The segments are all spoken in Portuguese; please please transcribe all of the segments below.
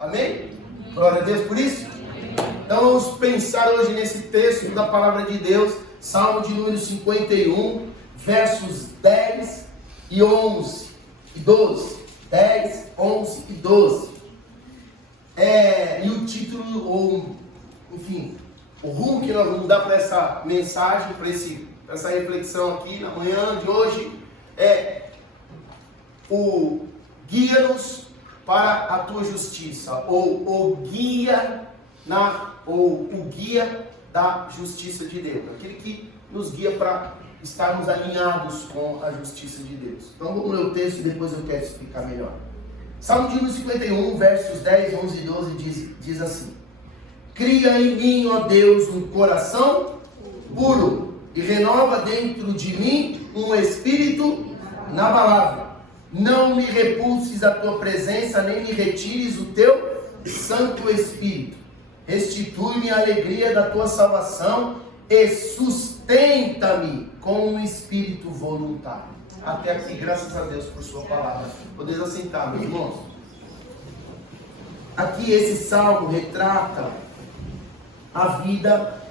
Amém? Glória a Deus por isso. Então vamos pensar hoje nesse texto da palavra de Deus, Salmo de número 51, versos 10 e 11 e 12. 10, 11 e 12. E o título, ou enfim, o rumo que nós vamos dar para essa mensagem, para essa reflexão aqui na manhã de hoje, é o guia-nos para a tua justiça, ou o guia da justiça de Deus, aquele que nos guia para estarmos alinhados com a justiça de Deus. Então vamos ler o texto e depois eu quero explicar melhor. Salmo de número 51, versos 10, 11 e 12 diz assim: Cria em mim, ó Deus, um coração puro e renova dentro de mim um espírito inabalável. Não me repulses a tua presença, nem me retires o teu Santo Espírito. Restitui-me a alegria da tua salvação e sustenta-me com um espírito voluntário. Até aqui, graças a Deus por sua palavra. Podeis assentar, meus irmãos. Aqui esse salmo retrata a vida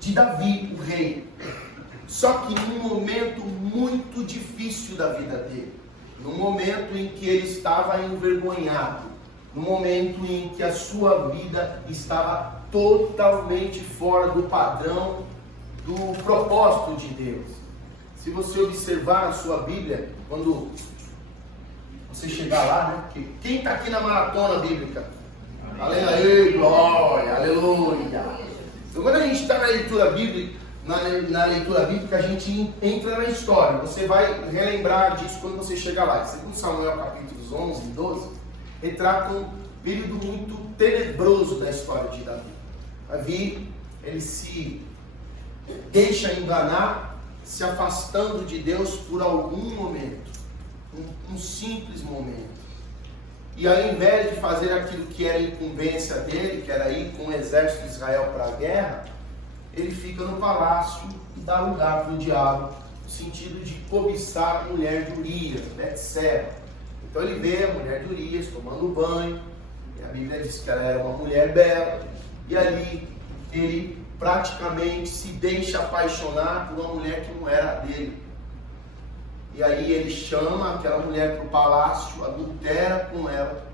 de Davi, o rei. Só que num momento muito difícil da vida dele. Num momento em que ele estava envergonhado. Num momento em que a sua vida estava totalmente fora do padrão, do propósito de Deus. Se você observar a sua Bíblia, quando você chegar lá, né? Quem está aqui na maratona bíblica? Aleluia, glória, aleluia. Então quando a gente está na leitura bíblica, a gente entra na história. Você vai relembrar disso quando você chegar lá. Segundo Samuel capítulos 11 e 12, retrata um período muito tenebroso da história de Davi. Davi, ele se deixa enganar, se afastando de Deus por algum momento, um simples momento. E ao invés de fazer aquilo que era incumbência dele, que era ir com o exército de Israel para a guerra, ele fica no palácio e dá lugar para o diabo, no sentido de cobiçar a mulher de Urias, Betseba. Então ele vê a mulher de Urias tomando banho, e a Bíblia diz que ela era uma mulher bela, e ali ele praticamente se deixa apaixonar por uma mulher que não era dele. E aí ele chama aquela mulher para o palácio, adultera com ela,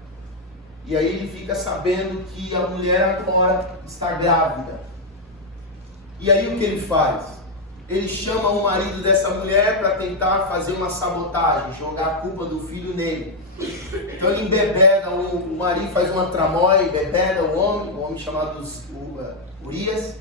e aí ele fica sabendo que a mulher agora está grávida. E aí o que ele faz? Ele chama o marido dessa mulher para tentar fazer uma sabotagem, jogar a culpa do filho nele. Então ele embebeda, o marido faz uma tramóia, embebeda o homem chamado Urias,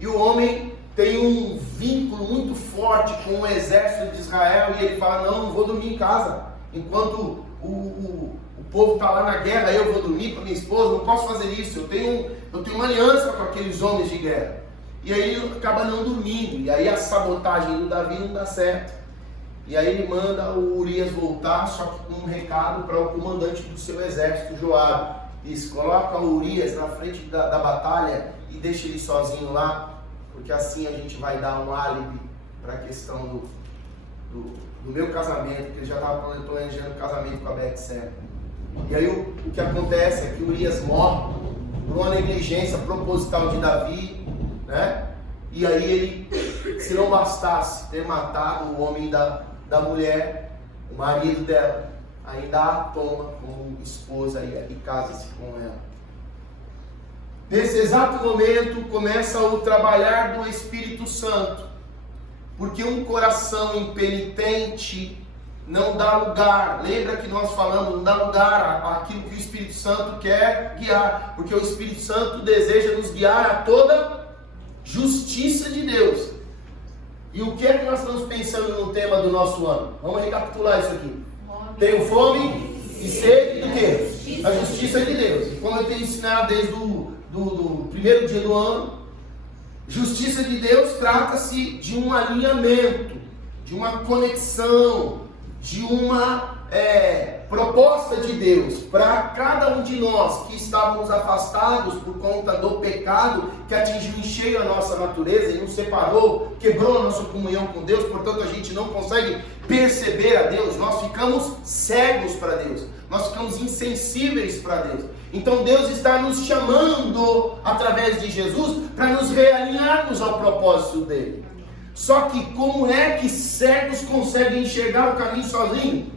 e o homem tem um vínculo muito forte com o exército de Israel, e ele fala: não vou dormir em casa, enquanto o povo está lá na guerra, eu vou dormir com a minha esposa, não posso fazer isso, eu tenho uma aliança com aqueles homens de guerra. E aí ele acaba não dormindo, e aí a sabotagem do Davi não dá certo. E aí ele manda o Urias voltar, só que com um recado para o comandante do seu exército, Joabe. Diz: coloca o Urias na frente da batalha e deixa ele sozinho lá, porque assim a gente vai dar um álibi para a questão do meu casamento, porque ele já estava planejando o casamento com a Betseba. E aí o que acontece é que o Urias morre por uma negligência proposital de Davi, né? E aí ele, se não bastasse ter matado o homem da mulher, o marido dela, ainda a toma como esposa e casa-se com ela. Nesse exato momento começa o trabalhar do Espírito Santo, porque um coração impenitente não dá lugar, lembra que nós falamos, não dá lugar àquilo que o Espírito Santo quer guiar, porque o Espírito Santo deseja nos guiar a toda justiça de Deus. E o que é que nós estamos pensando no tema do nosso ano? Vamos recapitular isso aqui. Tenho fome e sede do quê? Da justiça de Deus. E como eu tenho ensinado desde do primeiro dia do ano, justiça de Deus trata-se de um alinhamento, de uma conexão, de uma proposta de Deus para cada um de nós que estávamos afastados por conta do pecado que atingiu em cheio a nossa natureza e nos separou, quebrou a nossa comunhão com Deus. Portanto a gente não consegue perceber a Deus, nós ficamos cegos para Deus. nós ficamos insensíveis para Deus. Então Deus está nos chamando, através de Jesus, para nos realinharmos ao propósito dele. Só que como é que cegos conseguem enxergar o caminho sozinhos?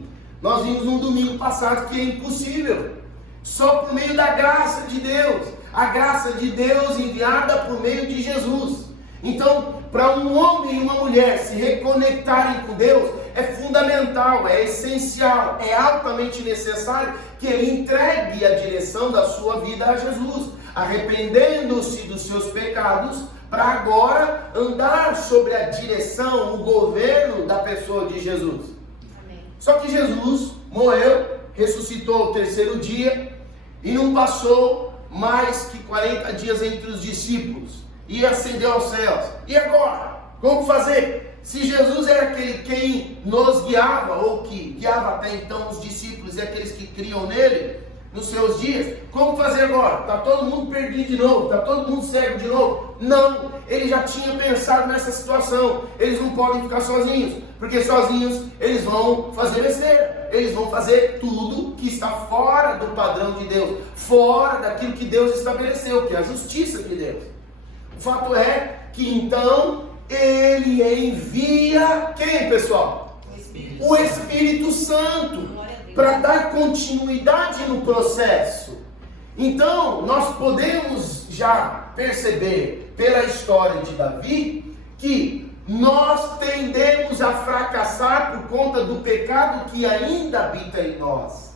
Nós vimos no domingo passado que é impossível. Só por meio da graça de Deus. A graça de Deus enviada por meio de Jesus. Então, para um homem e uma mulher se reconectarem com Deus, é fundamental, é essencial, é altamente necessário que ele entregue a direção da sua vida a Jesus, arrependendo-se dos seus pecados, para agora andar sobre a direção, o governo da pessoa de Jesus. Amém. Só que Jesus morreu, ressuscitou ao terceiro dia, e não passou mais que 40 dias entre os discípulos, e ascendeu aos céus. E agora? Como fazer? Se Jesus era aquele quem nos guiava, ou que guiava até então os discípulos e aqueles que criam nele, nos seus dias, como fazer agora? Está todo mundo perdido de novo? Está todo mundo cego de novo? Não, ele já tinha pensado nessa situação. Eles não podem ficar sozinhos, porque sozinhos eles vão fazer besteira. Eles vão fazer tudo que está fora do padrão de Deus, fora daquilo que Deus estabeleceu, que é a justiça de Deus. O fato é que então ele envia quem, pessoal? O Espírito Santo, para dar continuidade no processo. Então, nós podemos já perceber pela história de Davi que nós tendemos a fracassar por conta do pecado que ainda habita em nós.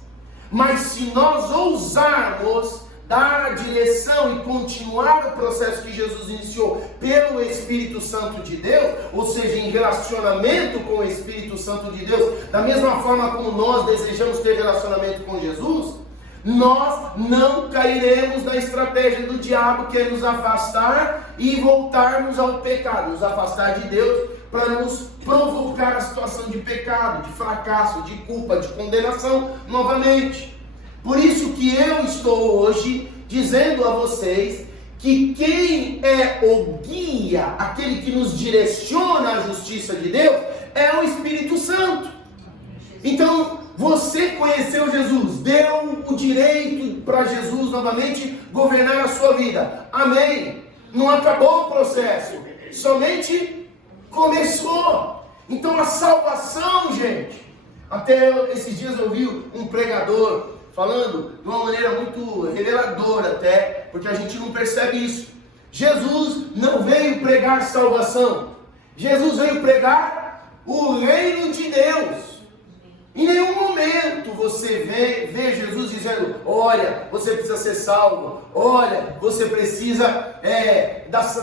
Mas se nós ousarmos dar a direção e continuar o processo que Jesus iniciou pelo Espírito Santo de Deus, ou seja, em relacionamento com o Espírito Santo de Deus, da mesma forma como nós desejamos ter relacionamento com Jesus, nós não cairemos na estratégia do diabo, que é nos afastar e voltarmos ao pecado, nos afastar de Deus para nos provocar a situação de pecado, de fracasso, de culpa, de condenação novamente. Por isso que eu estou hoje dizendo a vocês que quem é o guia, aquele que nos direciona à justiça de Deus, é o Espírito Santo. Então, você conheceu Jesus, deu o direito para Jesus novamente governar a sua vida. Amém. Não acabou o processo, somente começou. Então a salvação, gente, até esses dias eu vi um pregador falando de uma maneira muito reveladora até, porque a gente não percebe isso. Jesus não veio pregar salvação, Jesus veio pregar o reino de Deus. Em nenhum momento você vê Jesus dizendo: olha, você precisa ser salvo, olha, você precisa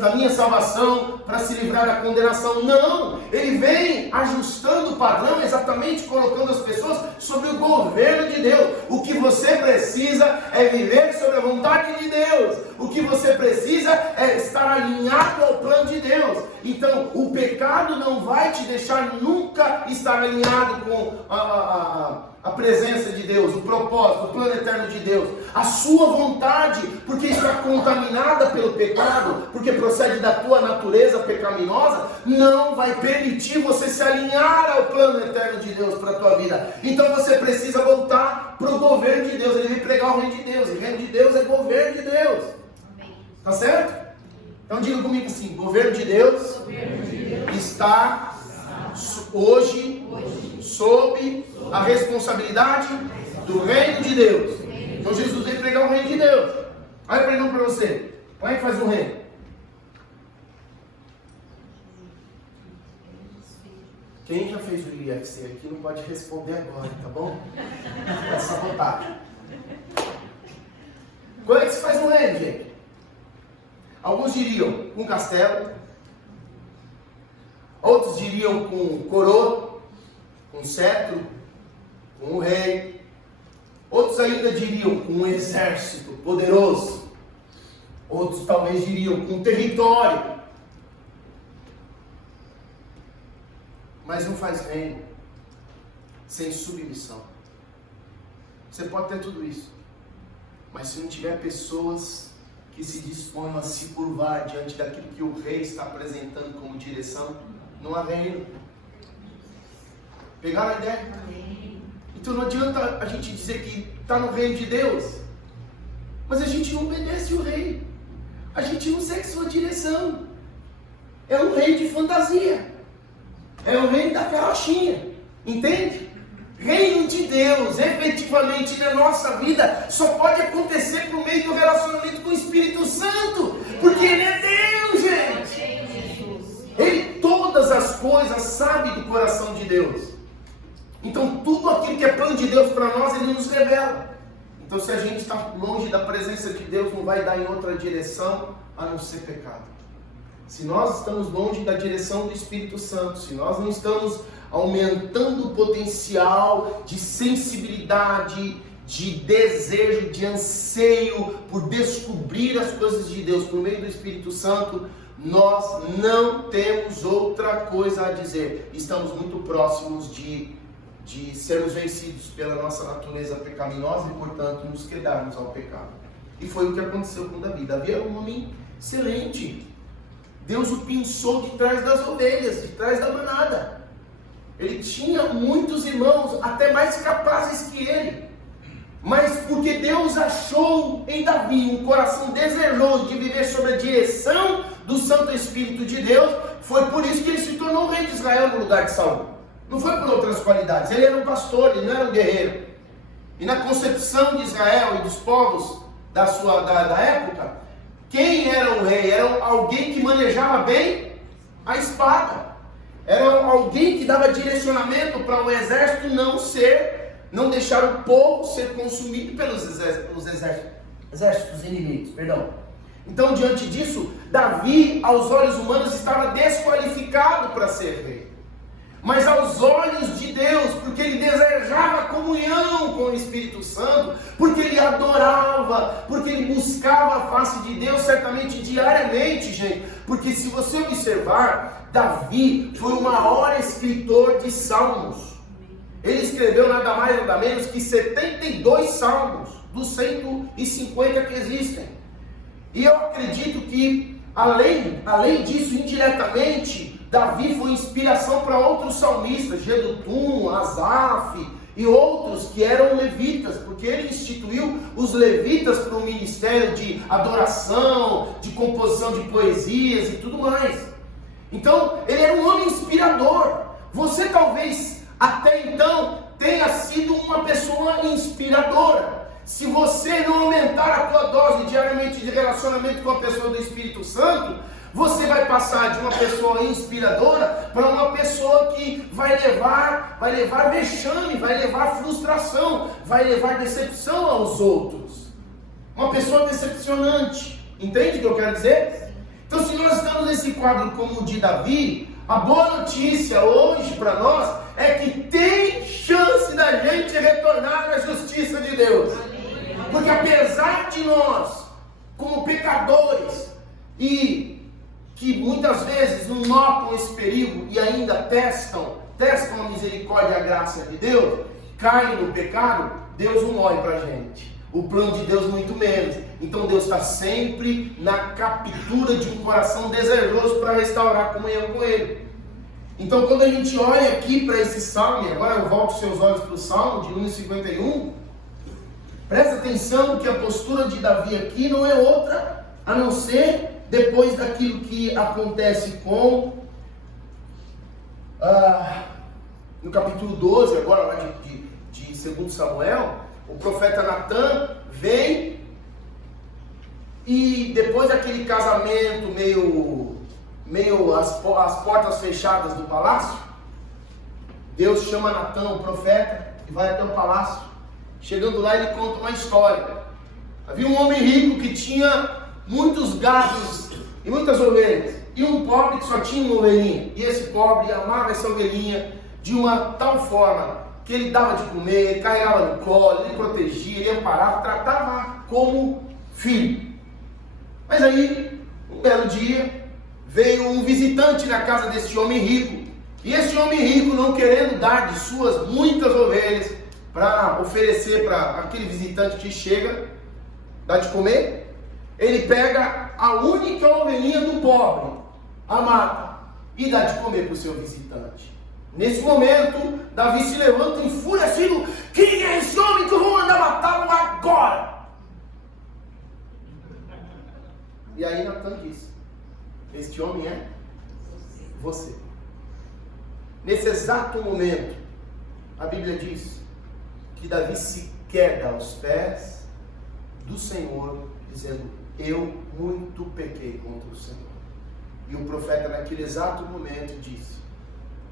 da minha salvação para se livrar da condenação. Não, ele vem ajustando o padrão, exatamente colocando as pessoas sobre o governo de Deus. O que você precisa é viver sobre a vontade de Deus, o que você precisa é estar alinhado ao plano de Deus. Então o pecado não vai te deixar nunca estar alinhado com a presença de Deus, o propósito, o plano eterno de Deus. A sua vontade, porque está contaminada pelo pecado, porque procede da tua natureza pecaminosa, não vai permitir você se alinhar ao plano eterno de Deus para a tua vida. Então você precisa voltar para o governo de Deus. Ele vem pregar o reino de Deus. O reino de Deus é governo de Deus. Tá certo? Então diga comigo assim: governo de Deus, está hoje sob a responsabilidade do reino de Deus. Então Jesus veio pregar o reino de Deus. Olha pregando para você: como é que faz o reino? Quem já fez o IFC aqui não pode responder agora, tá bom? Pode sabotar. Como é que se faz o reino, gente? Alguns diriam com castelo, outros diriam com coroa, com cetro, com um rei, outros ainda diriam com um exército poderoso, outros talvez diriam com território, mas não faz reino sem submissão. Você pode ter tudo isso, mas se não tiver pessoas que se disponham a se curvar diante daquilo que o rei está apresentando como direção, não há reino. Pegaram a ideia? Então não adianta a gente dizer que está no reino de Deus, mas a gente não obedece o rei. A gente não segue sua direção. É um rei de fantasia. É o reino da carochinha. Entende? Reino de Deus, efetivamente, na nossa vida, só pode acontecer por meio do relacionamento com o Espírito Santo. Porque Ele é Deus, gente. Ele, todas as coisas, sabe do coração de Deus. Então, tudo aquilo que é plano de Deus para nós, Ele nos revela. Então, se a gente está longe da presença de Deus, não vai dar em outra direção, a não ser pecado. Se nós estamos longe da direção do Espírito Santo, se nós não estamos aumentando o potencial de sensibilidade, de desejo, de anseio por descobrir as coisas de Deus por meio do Espírito Santo, nós não temos outra coisa a dizer. Estamos muito próximos de sermos vencidos pela nossa natureza pecaminosa e, portanto, nos quedarmos ao pecado. E foi o que aconteceu com Davi. Davi era um homem excelente. Deus o pinçou de trás das ovelhas, de trás da manada. Ele tinha muitos irmãos, até mais capazes que ele. Mas porque Deus achou em Davi um coração desejoso de viver sob a direção do Santo Espírito de Deus, foi por isso que ele se tornou rei de Israel no lugar de Saul. Não foi por outras qualidades. Ele era um pastor, ele não era um guerreiro. E na concepção de Israel e dos povos da época, quem era o rei? Era alguém que manejava bem a espada. Era alguém que dava direcionamento para o exército não deixar o povo ser consumido pelos exércitos inimigos. Então, diante disso, Davi, aos olhos humanos, estava desqualificado para ser rei. Mas aos olhos de Deus, porque ele desejava comunhão com o Espírito Santo, porque ele adorava, porque ele buscava a face de Deus, certamente diariamente, gente. Porque se você observar, Davi foi o maior escritor de salmos. Ele escreveu nada mais nada menos que 72 salmos, dos 150 que existem. E eu acredito que, além disso, indiretamente, Davi foi inspiração para outros salmistas, Jedutum, Asaf e outros que eram levitas, porque ele instituiu os levitas para o ministério de adoração, de composição de poesias e tudo mais. Então, ele era um homem inspirador. Você talvez até então tenha sido uma pessoa inspiradora. Se você não aumentar a tua dose diariamente de relacionamento com a pessoa do Espírito Santo, você vai passar de uma pessoa inspiradora para uma pessoa que vai levar vexame, vai levar frustração, vai levar decepção aos outros. Uma pessoa decepcionante. Entende o que eu quero dizer? Então, se nós estamos nesse quadro como o de Davi, a boa notícia hoje para nós é que tem chance da gente retornar à justiça de Deus. Porque apesar de nós, como pecadores, e que muitas vezes não notam esse perigo e ainda testam a misericórdia e a graça de Deus, caem no pecado, Deus não olha para a gente. O plano de Deus muito menos. Então Deus está sempre na captura de um coração desejoso para restaurar a comunhão com Ele. Então quando a gente olha aqui para esse salmo, e agora eu volto seus olhos para o salmo de número 51, presta atenção que a postura de Davi aqui não é outra a não ser depois daquilo que acontece com no capítulo 12, agora lá de 2 Samuel, o profeta Natan vem e depois daquele casamento meio as portas fechadas do palácio, Deus chama Natan, o profeta, e vai até o palácio. Chegando lá, ele conta uma história. Havia um homem rico que tinha muitos gados e muitas ovelhas, e um pobre que só tinha uma ovelhinha, e esse pobre amava essa ovelhinha de uma tal forma que ele dava de comer, ele carregava no colo, ele protegia, ele amparava, tratava como filho. Mas aí, um belo dia, veio um visitante na casa desse homem rico, e esse homem rico, não querendo dar de suas muitas ovelhas para oferecer para aquele visitante que chega, dá de comer, ele pega a única ovelhinha do pobre, a mata, e dá de comer para o seu visitante. Nesse momento, Davi se levanta enfurecido. Que Este homem é você. Nesse exato momento, a Bíblia diz que Davi se queda aos pés do Senhor, dizendo: eu muito pequei contra o Senhor. E o profeta naquele exato momento disse: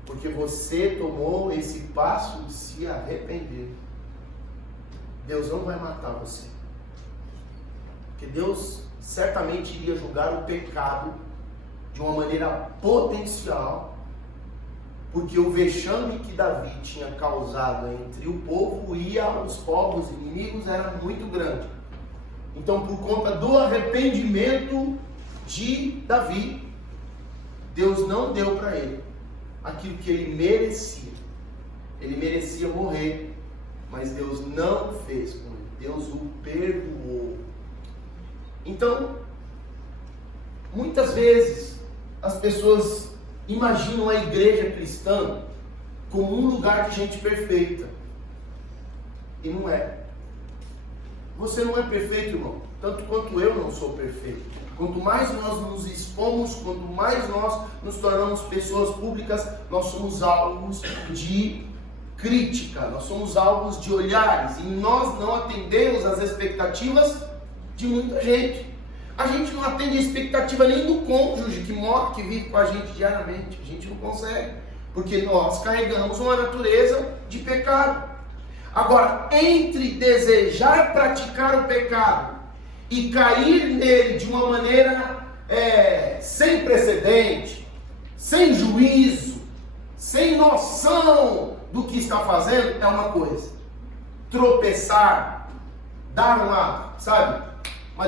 porque você tomou esse passo de se arrepender, Deus não vai matar você. Porque Deus certamente iria julgar o pecado de uma maneira potencial, porque o vexame que Davi tinha causado entre o povo e os povos inimigos era muito grande. Então, por conta do arrependimento de Davi, Deus não deu para ele aquilo que ele merecia. Ele merecia morrer, mas Deus não fez com ele. Deus o perdoou. Então, muitas vezes as pessoas imaginam a igreja cristã como um lugar de gente perfeita. E não é. Você não é perfeito, irmão. Tanto quanto eu não sou perfeito. Quanto mais nós nos expomos, quanto mais nós nos tornamos pessoas públicas, nós somos alvos de crítica, nós somos alvos de olhares, e nós não atendemos às expectativas de muita gente. A gente não atende a expectativa nem do cônjuge que mora, que vive com a gente diariamente. A gente não consegue, porque nós carregamos uma natureza de pecado. Agora, entre desejar praticar o pecado e cair nele de uma maneira sem precedente, sem juízo, sem noção do que está fazendo, é uma coisa. Tropeçar, dar uma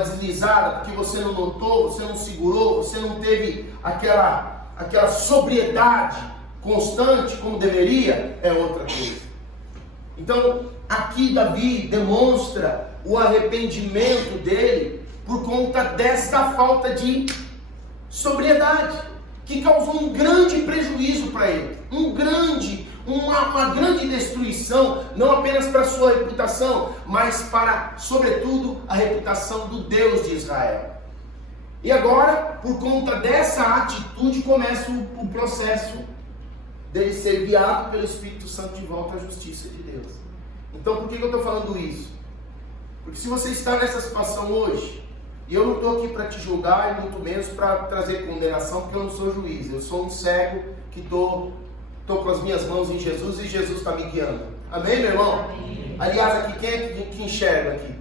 deslizada, porque você não notou, você não segurou, você não teve aquela sobriedade constante como deveria, é outra coisa. Então, aqui Davi demonstra o arrependimento dele por conta desta falta de sobriedade, que causou um grande prejuízo para ele, uma grande destruição, não apenas para a sua reputação, mas para, sobretudo, a reputação do Deus de Israel. E agora, por conta dessa atitude, começa o processo dele ser guiado pelo Espírito Santo de volta à justiça de Deus. Então, por que eu estou falando isso? Porque se você está nessa situação hoje, e eu não estou aqui para te julgar, e muito menos para trazer condenação, porque eu não sou juiz, eu sou um cego que estou com as minhas mãos em Jesus e Jesus está me guiando. Amém, meu irmão? Amém. Aliás, aqui quem é que enxerga aqui?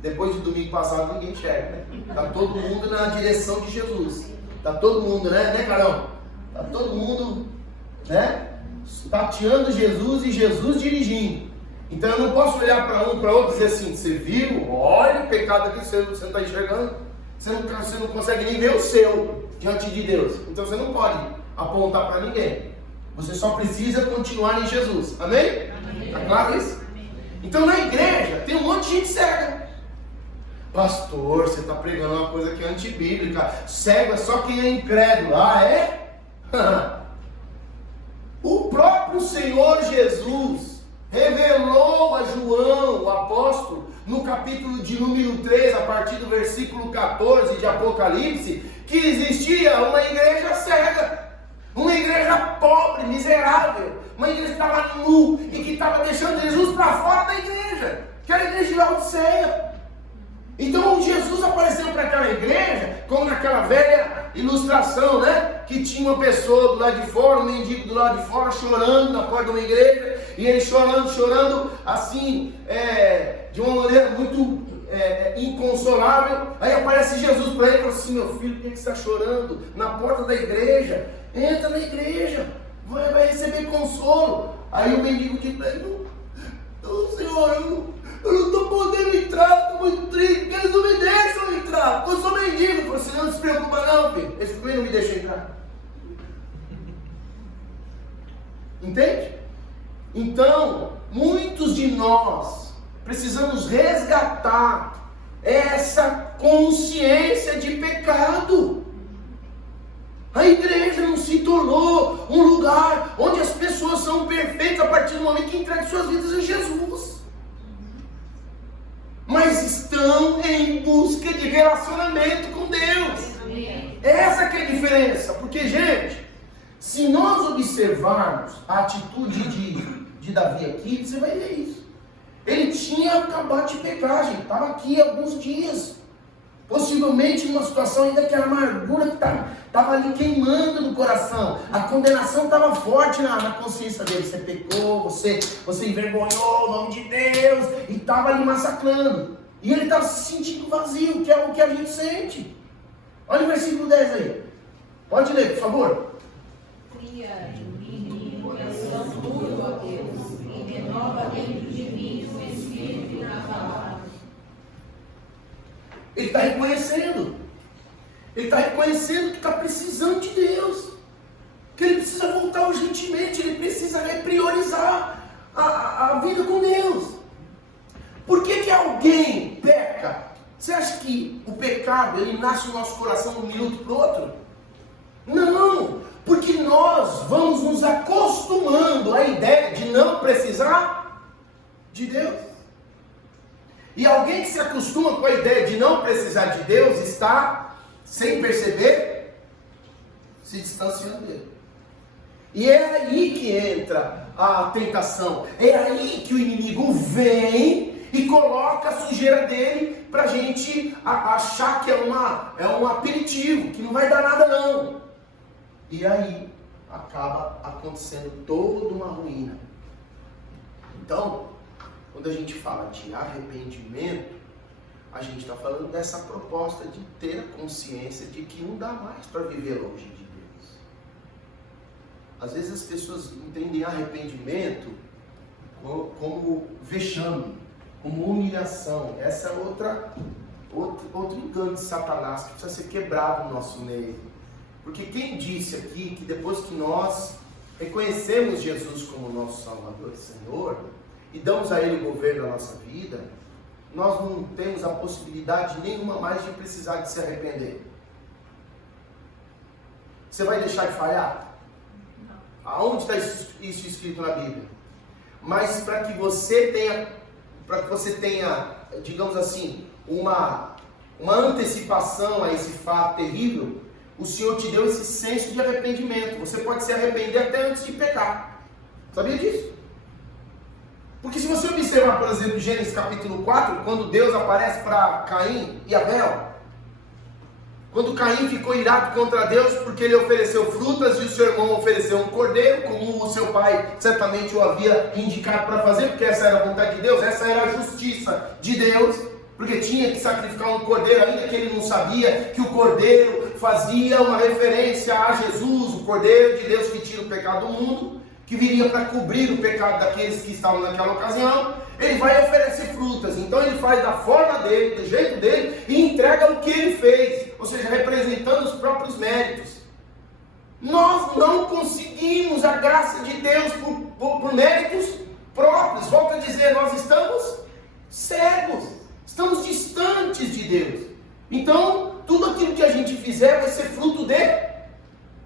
Depois de domingo passado ninguém enxerga, né? Está todo mundo na direção de Jesus. Está todo mundo, né, Carol? Está todo mundo, né? Tateando Jesus e Jesus dirigindo. Então eu não posso olhar para um, para outro e dizer assim: você viu? Olha o pecado aqui que você não está enxergando. Você não consegue nem ver o seu diante de Deus. Então você não pode apontar para ninguém. Você só precisa continuar em Jesus. Amém? Está claro isso? Amém. Então na igreja tem um monte de gente cega. Pastor, você está pregando uma coisa que é antibíblica. Cego é só quem é incrédulo. Ah, é? O próprio Senhor Jesus revelou a João, o apóstolo, no capítulo de número 3, a partir do versículo 14 de Apocalipse, que existia uma igreja cega. Uma igreja pobre, miserável, uma igreja que estava nu e que estava deixando Jesus para fora da igreja, que era a igreja de Laodiceia. Então Jesus apareceu para aquela igreja, como naquela velha ilustração, né? Que tinha uma pessoa do lado de fora, um mendigo do lado de fora, chorando na porta de uma igreja, e ele chorando, assim, de uma maneira muito inconsolável. Aí aparece Jesus para ele e fala assim: meu filho, por que você está chorando? Na porta da igreja, entra na igreja, vai receber consolo. Aí o mendigo diz para ele: não, Senhor, eu não estou podendo entrar, estou muito triste, eles não me deixam entrar, eu sou mendigo. Eu falei assim: não se preocupa não, filho, eles também não me deixam entrar. Entende? Então, muitos de nós precisamos resgatar essa consciência de pecado. A igreja não se tornou um lugar onde as pessoas são perfeitas a partir do momento que entregam suas vidas a Jesus. Mas estão em busca de relacionamento com Deus. Essa que é a diferença. Porque, gente, se nós observarmos a atitude de Davi aqui, você vai ver isso. Ele tinha acabado de pecar, gente. Estava aqui há alguns dias. Possivelmente numa situação ainda que a amargura que estava ali queimando no coração. A condenação estava forte na consciência dele. Você pecou, você envergonhou o nome de Deus. E estava ali massacrando. E ele estava se sentindo vazio, que é o que a gente sente. Olha o versículo 10 aí. Pode ler, por favor. Cria em mim coração puro, ó Deus, e renova dentro de mim o espírito inabalável. Ele está reconhecendo. Ele está reconhecendo que está precisando de Deus. Que ele precisa voltar urgentemente. Ele precisa repriorizar a vida com Deus. Por que alguém peca? Você acha que o pecado ele nasce no nosso coração de um minuto para o outro? Não. Porque nós vamos nos acostumando à ideia de não precisar de Deus. E alguém que se acostuma com a ideia de não precisar de Deus está, sem perceber, se distanciando dele. E é aí que entra a tentação. É aí que o inimigo vem e coloca a sujeira dele para a gente achar que é um aperitivo, que não vai dar nada não. E aí acaba acontecendo toda uma ruína. Então, quando a gente fala de arrependimento, a gente está falando dessa proposta de ter a consciência de que não dá mais para viver longe de Deus. Às vezes as pessoas entendem arrependimento como vexame, como humilhação. Essa é outro engano de Satanás que precisa ser quebrado no nosso meio. Porque quem disse aqui que depois que nós reconhecemos Jesus como nosso Salvador e Senhor, e damos a Ele o governo da nossa vida, nós não temos a possibilidade nenhuma mais de precisar de se arrepender? Você vai deixar de falhar? Aonde está isso escrito na Bíblia? Mas para que você tenha, digamos assim, uma antecipação a esse fato terrível, o Senhor te deu esse senso de arrependimento. Você pode se arrepender até antes de pecar. Sabia disso? Porque se você observar, por exemplo, Gênesis capítulo 4, quando Deus aparece para Caim e Abel, quando Caim ficou irado contra Deus porque ele ofereceu frutas e o seu irmão ofereceu um cordeiro, como o seu pai certamente o havia indicado para fazer, porque essa era a vontade de Deus, essa era a justiça de Deus, porque tinha que sacrificar um cordeiro, ainda que ele não sabia que o cordeiro fazia uma referência a Jesus, o cordeiro de Deus que tira o pecado do mundo, que viria para cobrir o pecado daqueles que estavam naquela ocasião. Ele vai oferecer frutas, então ele faz da forma dele, do jeito dele, e entrega o que ele fez, ou seja, representando os próprios méritos. Nós não conseguimos a graça de Deus por méritos próprios. Volto a dizer, nós estamos cegos, estamos distantes de Deus. Então, tudo aquilo que a gente fizer vai ser fruto de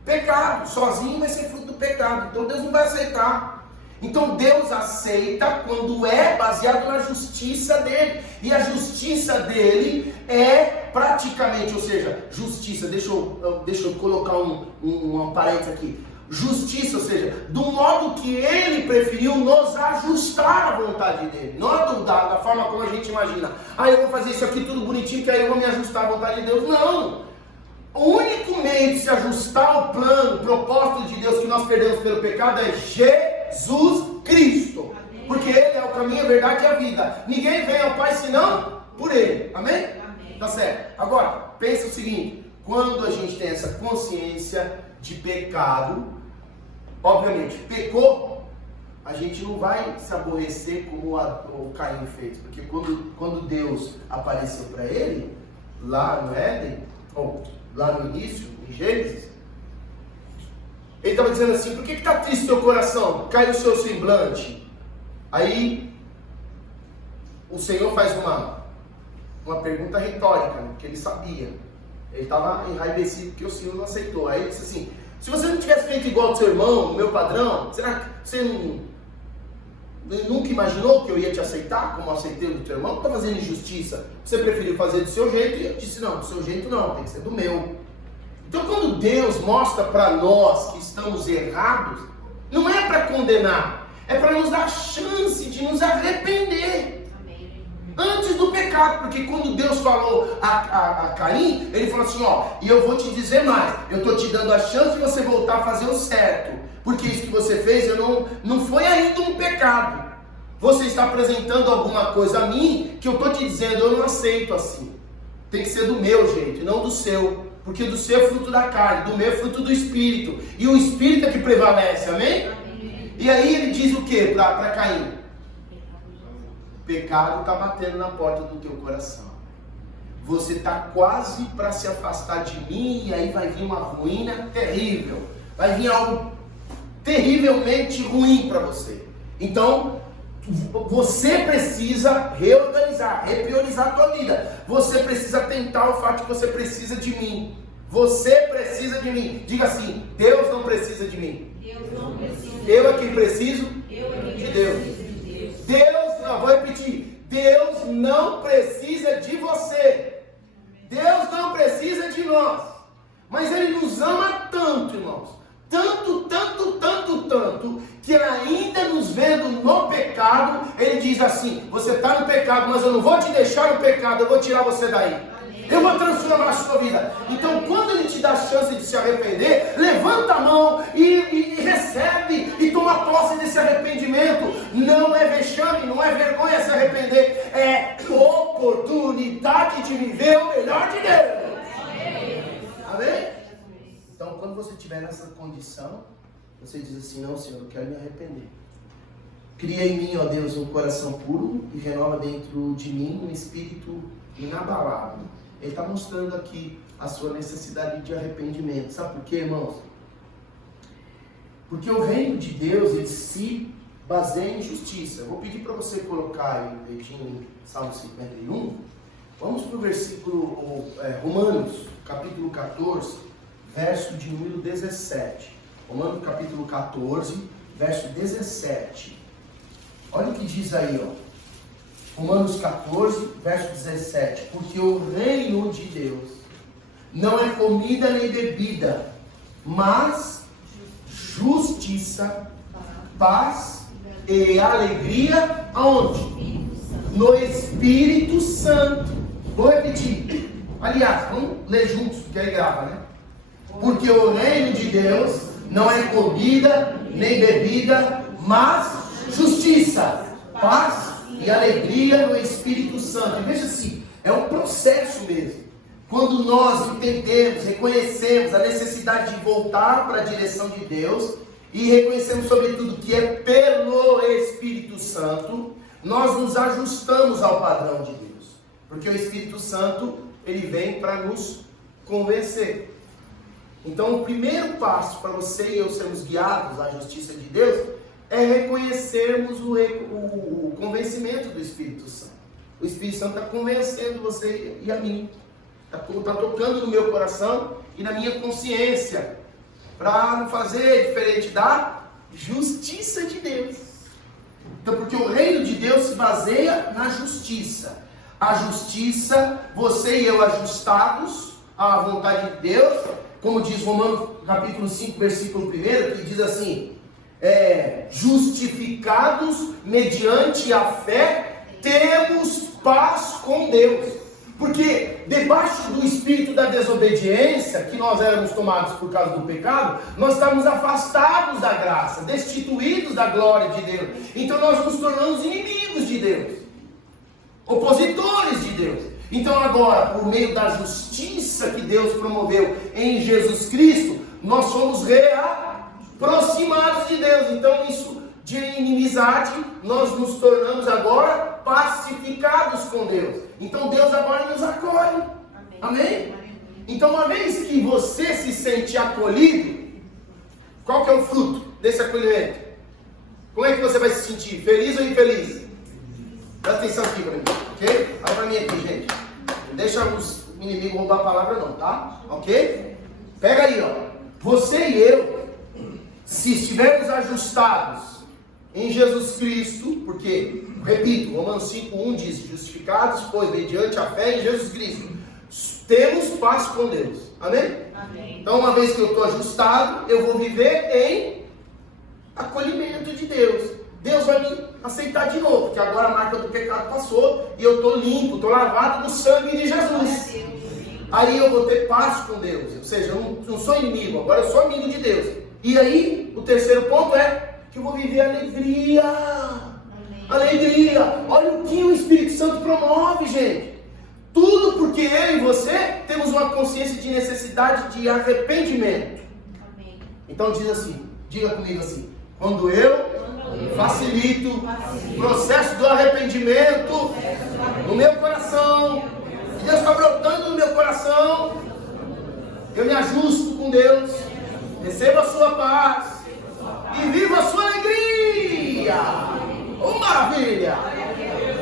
pecado, sozinho vai ser fruto do pecado. Então Deus não vai aceitar. Então Deus aceita quando é baseado na justiça dele. E a justiça dele é praticamente, ou seja, justiça, deixa eu colocar um parênteses aqui. Justiça, ou seja, do modo que ele preferiu nos ajustar à vontade dele. Não da forma como a gente imagina. Eu vou fazer isso aqui tudo bonitinho, que aí eu vou me ajustar à vontade de Deus. Não! O único meio de se ajustar ao plano, propósito de Deus que nós perdemos pelo pecado é Jesus Cristo. Amém. Porque Ele é o caminho, a verdade e a vida. Ninguém vem ao Pai senão por Ele. Amém? Amém. Tá certo. Agora, pensa o seguinte. Quando a gente tem essa consciência de pecado, obviamente, pecou, a gente não vai se aborrecer como o Caim fez. Porque quando Deus apareceu para ele, lá no Éden, ou lá no início, em Gênesis, ele estava dizendo assim: por que está triste o teu coração? Cai o seu semblante. Aí o Senhor faz uma pergunta retórica, né, que ele sabia. Ele estava enraivecido porque o Senhor não aceitou. Aí ele disse assim: se você não tivesse feito igual ao seu irmão, o meu padrão, será que você nunca imaginou que eu ia te aceitar como aceitei o do teu irmão? Não está fazendo injustiça. Você preferiu fazer do seu jeito? E eu disse: não, do seu jeito não, tem que ser do meu. Então quando Deus mostra para nós que estamos errados, não é para condenar, é para nos dar a chance de nos arrepender antes do pecado. Porque quando Deus falou a Caim, ele falou assim, ó, e eu vou te dizer mais, eu estou te dando a chance de você voltar a fazer o certo, porque isso que você fez não foi ainda um pecado. Você está apresentando alguma coisa a mim que eu estou te dizendo, eu não aceito assim. Tem que ser do meu jeito e não do seu. Porque do seu é fruto da carne, do meu é fruto do Espírito. E o Espírito é que prevalece, amém? E aí ele diz o que para Caim? O pecado está batendo na porta do teu coração. Você está quase para se afastar de mim e aí vai vir uma ruína terrível. Vai vir algo terrivelmente ruim para você. Então, você precisa reorganizar, repriorizar a tua vida. Você precisa tentar o fato de que você precisa de mim. Você precisa de mim. Diga assim, Deus não precisa de mim. Deus não precisa. Eu é quem preciso de Deus. Deus, não, vou repetir. Deus não precisa de você. Deus não precisa de nós. Mas Ele nos ama tanto, irmãos. Tanto, tanto, tanto, tanto, que ainda nos vendo no pecado, Ele diz assim, você está no pecado, mas eu não vou te deixar no pecado, eu vou tirar você daí. Eu vou transformar a sua vida. Então quando Ele te dá a chance de se arrepender, levanta a mão e recebe e toma posse desse arrependimento. Não é vexame, não é vergonha se arrepender, é oportunidade de viver o melhor de Deus. Amém? Então, quando você estiver nessa condição, você diz assim, não, Senhor, eu quero me arrepender. Cria em mim, ó Deus, um coração puro e renova dentro de mim um espírito inabalável. Ele está mostrando aqui a sua necessidade de arrependimento. Sabe por quê, irmãos? Porque o reino de Deus, ele se baseia em justiça. Eu vou pedir para você colocar aí o dedinho em Salmo 51. Vamos para o versículo Romanos, capítulo 14. Verso de número 17. Romanos capítulo 14, verso 17. Olha o que diz aí, ó. Romanos 14, verso 17. Porque o reino de Deus não é comida nem bebida, mas justiça, paz e alegria, aonde? No Espírito Santo. Vou repetir. Aliás, vamos ler juntos, porque aí grava, né? Porque o reino de Deus não é comida nem bebida, mas justiça, paz e alegria no Espírito Santo. E veja assim, é um processo mesmo. Quando nós entendemos, reconhecemos a necessidade de voltar para a direção de Deus e reconhecemos sobretudo que é pelo Espírito Santo, nós nos ajustamos ao padrão de Deus. Porque o Espírito Santo, ele vem para nos convencer. Então o primeiro passo para você e eu sermos guiados à justiça de Deus é reconhecermos o convencimento do Espírito Santo. O Espírito Santo está convencendo você e a mim. Está tocando no meu coração e na minha consciência. Para não fazer diferente da justiça de Deus. Então, porque o reino de Deus se baseia na justiça. A justiça, você e eu ajustados à vontade de Deus, como diz Romanos capítulo 5, versículo 1, que diz assim, justificados mediante a fé, temos paz com Deus. Porque debaixo do espírito da desobediência, que nós éramos tomados por causa do pecado, nós estávamos afastados da graça, destituídos da glória de Deus. Então nós nos tornamos inimigos de Deus, opositores de Deus. Então agora, por meio da justiça que Deus promoveu em Jesus Cristo, nós somos reaproximados de Deus. Então isso de inimizade, nós nos tornamos agora pacificados com Deus. Então Deus agora nos acolhe. Amém? Então uma vez que você se sente acolhido, qual que é o fruto desse acolhimento? Como é que você vai se sentir? Feliz ou infeliz? Presta atenção aqui para mim, ok? Olha para mim aqui, gente. Não deixa os inimigos roubar a palavra não, tá? Ok? Pega aí, ó. Você e eu, se estivermos ajustados em Jesus Cristo, porque, repito, Romanos 5:1 diz, justificados, pois, mediante a fé em Jesus Cristo, temos paz com Deus. Amém? Então, uma vez que eu estou ajustado, eu vou viver em acolhimento de Deus. Deus vai me aceitar de novo, porque agora a marca do pecado passou e eu estou limpo, estou lavado no sangue de Jesus. Aí eu vou ter paz com Deus, ou seja, eu não sou inimigo, agora eu sou amigo de Deus. E aí, o terceiro ponto é que eu vou viver alegria. Alegria. Olha o que o Espírito Santo promove, gente. Tudo porque eu e você temos uma consciência de necessidade de arrependimento. Então diz assim, diga comigo assim: quando eu facilito o processo do arrependimento no meu coração, e Deus está brotando no meu coração, eu me ajusto com Deus, recebo a sua paz e vivo a sua alegria. Oh, maravilha!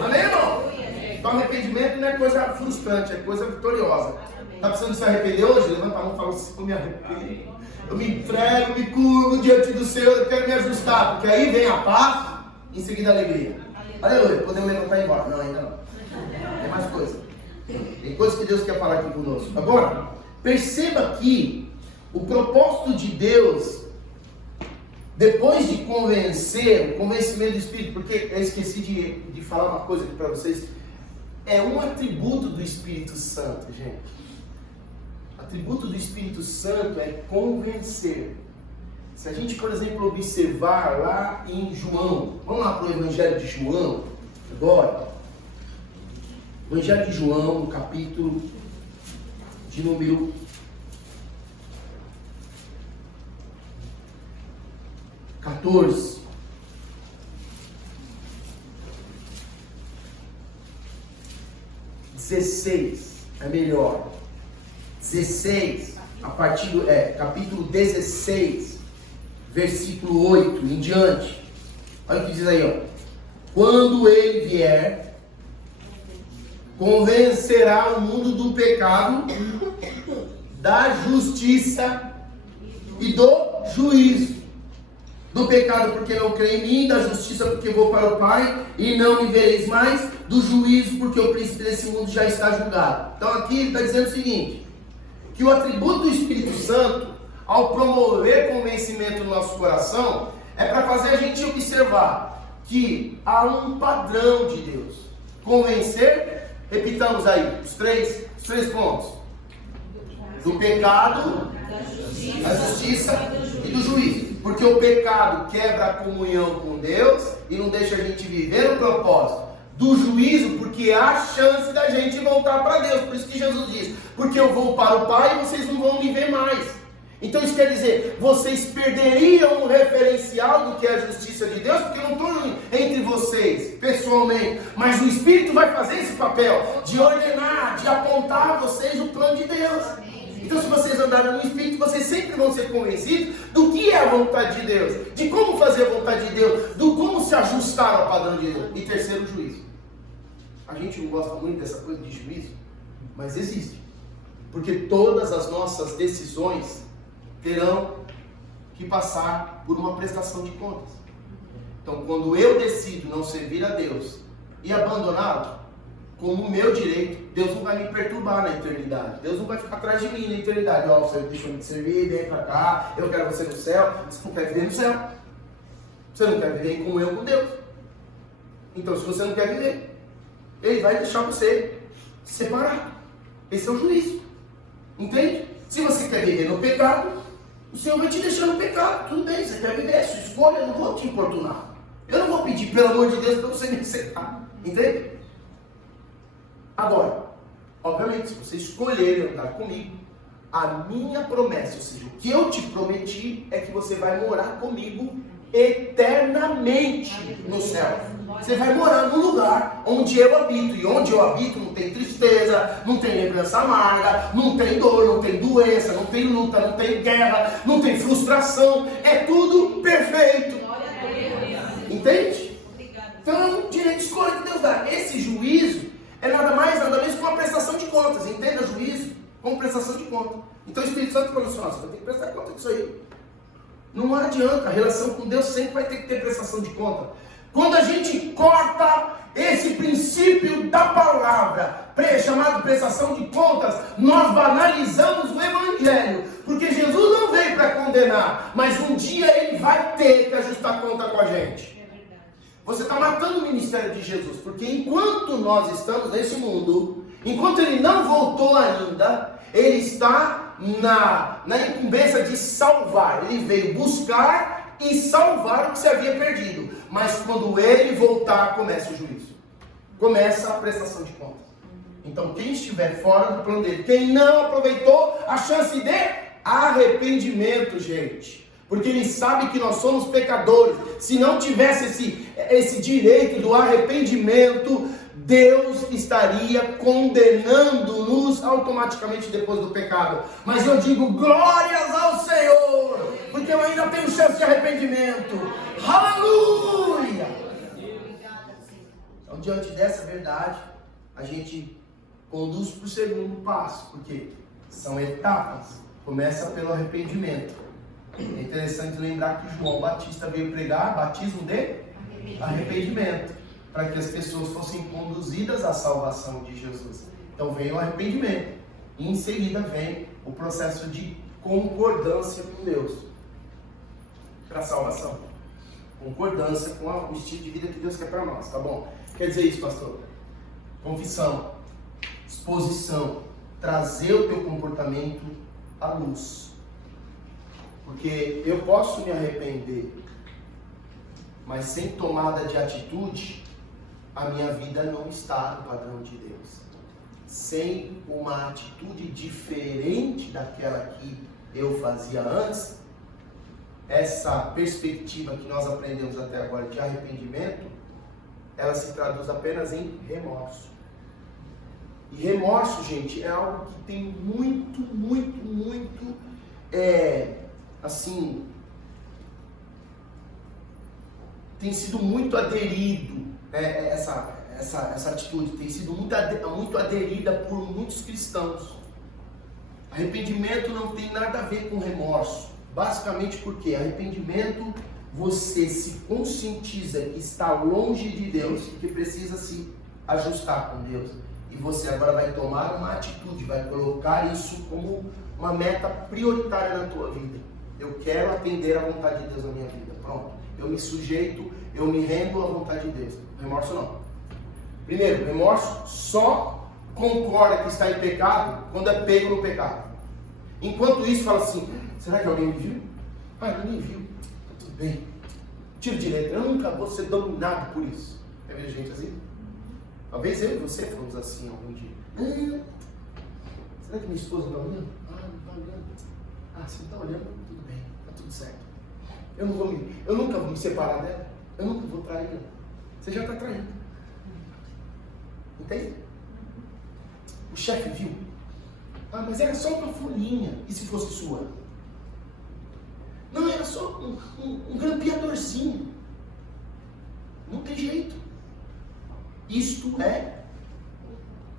Amém, irmão? Então arrependimento não é coisa frustrante, é coisa vitoriosa. Está precisando se arrepender hoje? Levanta a mão e fala assim: eu me arrependo, eu me entrego, me curvo diante do Senhor, eu quero me ajustar, porque aí vem a paz, em seguida a alegria. Aleluia, podemos levantar e ir embora. Não, ainda não. Tem mais coisa. Tem coisas que Deus quer falar aqui conosco. Agora, perceba que o propósito de Deus, depois de convencer, o convencimento do Espírito, porque eu esqueci de falar uma coisa aqui para vocês, é um atributo do Espírito Santo, gente. O atributo do Espírito Santo é convencer. Se a gente, por exemplo, observar lá em João, vamos lá para o Evangelho de João, agora. Evangelho de João, no capítulo de número 14. É melhor. 16, a partir do capítulo 16, versículo 8 em diante. Olha o que diz aí, ó. Quando ele vier, convencerá o mundo do pecado, da justiça e do juízo. Do pecado porque não crê em mim, da justiça porque vou para o Pai e não me vereis mais, do juízo porque o príncipe desse mundo já está julgado. Então aqui ele está dizendo o seguinte, que o atributo do Espírito Santo, ao promover convencimento no nosso coração, é para fazer a gente observar que há um padrão de Deus. Convencer, repitamos aí, os três pontos. Do pecado, da justiça e do juízo. Porque o pecado quebra a comunhão com Deus e não deixa a gente viver o propósito. Do juízo, porque há chance da gente voltar para Deus. Por isso que Jesus diz, porque eu vou para o Pai e vocês não vão me ver mais. Então isso quer dizer, vocês perderiam o referencial do que é a justiça de Deus, porque eu não estou entre vocês, pessoalmente, mas o Espírito vai fazer esse papel, de ordenar, de apontar a vocês o plano de Deus. Então se vocês andarem no Espírito, vocês sempre vão ser convencidos do que é a vontade de Deus, de como fazer a vontade de Deus, do como se ajustar ao padrão de Deus. E terceiro, juízo. A gente não gosta muito dessa coisa de juízo, mas existe. Porque todas as nossas decisões terão que passar por uma prestação de contas. Então, quando eu decido não servir a Deus e abandoná-lo, como meu direito, Deus não vai me perturbar na eternidade. Deus não vai ficar atrás de mim na eternidade. Ó, você deixou de servir, vem pra cá, eu quero você no céu. Você não quer viver no céu. Você não quer viver em comunhão com Deus. Então, se você não quer viver, Ele vai deixar você separado. Esse é o juízo. Entende? Se você quer viver no pecado, o Senhor vai te deixar no pecado. Tudo bem, você quer viver, é sua escolha, eu não vou te importunar. Eu não vou pedir, pelo amor de Deus, para você me aceitar. Entende? Agora, obviamente, se você escolher andar comigo, a minha promessa, ou seja, o que eu te prometi é que você vai morar comigo eternamente no céu. Você vai morar no lugar onde eu habito. E onde eu habito não tem tristeza, não tem lembrança amarga, não tem dor, não tem doença, não tem luta, não tem guerra, não tem frustração. É tudo perfeito. Entende? Então é um direito de escolha que Deus dá. Esse juízo é nada mais, nada menos que uma prestação de contas. Entenda juízo como prestação de contas. Então o Espírito Santo falou assim, você vai ter que prestar conta disso aí. Não adianta, a relação com Deus sempre vai ter que ter prestação de conta. Quando a gente corta esse princípio da palavra, chamado prestação de contas, nós banalizamos o Evangelho. Porque Jesus não veio para condenar, mas um dia ele vai ter que ajustar conta com a gente. Você está matando o ministério de Jesus, porque enquanto nós estamos nesse mundo, enquanto ele não voltou ainda, ele está na incumbência de salvar. Ele veio buscar e salvar o que se havia perdido. Mas quando ele voltar, começa o juízo. Começa a prestação de contas. Então quem estiver fora do plano dele, quem não aproveitou a chance de arrependimento, gente. Porque ele sabe que nós somos pecadores. Se não tivesse esse direito do arrependimento, Deus estaria condenando-nos automaticamente depois do pecado. Mas eu digo glórias ao Senhor, porque eu ainda tenho chance de arrependimento. Aleluia! Então, diante dessa verdade, a gente conduz para o segundo passo, porque são etapas. Começa pelo arrependimento. É interessante lembrar que João Batista veio pregar batismo de arrependimento, para que as pessoas fossem conduzidas à salvação de Jesus. Então vem o arrependimento, e em seguida vem o processo de concordância com Deus, para a salvação. Concordância com o estilo de vida que Deus quer para nós, tá bom? Quer dizer isso, pastor? Confissão, exposição, trazer o teu comportamento à luz. Porque eu posso me arrepender, mas sem tomada de atitude, a minha vida não está no padrão de Deus. Sem uma atitude diferente daquela que eu fazia antes, essa perspectiva que nós aprendemos até agora de arrependimento, ela se traduz apenas em remorso. E remorso, gente, é algo que tem muito, assim, tem sido muito aderido, essa atitude tem sido muito aderida por muitos cristãos. Arrependimento não tem nada a ver com remorso, basicamente porque arrependimento, você se conscientiza que está longe de Deus e que precisa se ajustar com Deus, e você agora vai tomar uma atitude, vai colocar isso como uma meta prioritária na tua vida. Eu quero atender à vontade de Deus na minha vida. Pronto. Eu me sujeito, eu me rendo à vontade de Deus. Remorso não. Primeiro, remorso só concorda que está em pecado quando é pego no pecado. Enquanto isso, fala assim: será que alguém me viu? Ninguém viu. Tá tudo bem. Tiro direito. Eu nunca vou ser dominado por isso. Quer ver gente assim? Talvez eu e você fomos assim algum dia. Será que minha esposa não está olhando? Não está olhando. Se não está olhando, tudo bem. Está tudo certo. Eu nunca vou me separar dela. Eu nunca vou trair ela. Você já está traindo. Entende? O chefe viu. Mas era só uma folhinha. E se fosse sua? Não, era só um grampeadorzinho. Não tem jeito. Isto é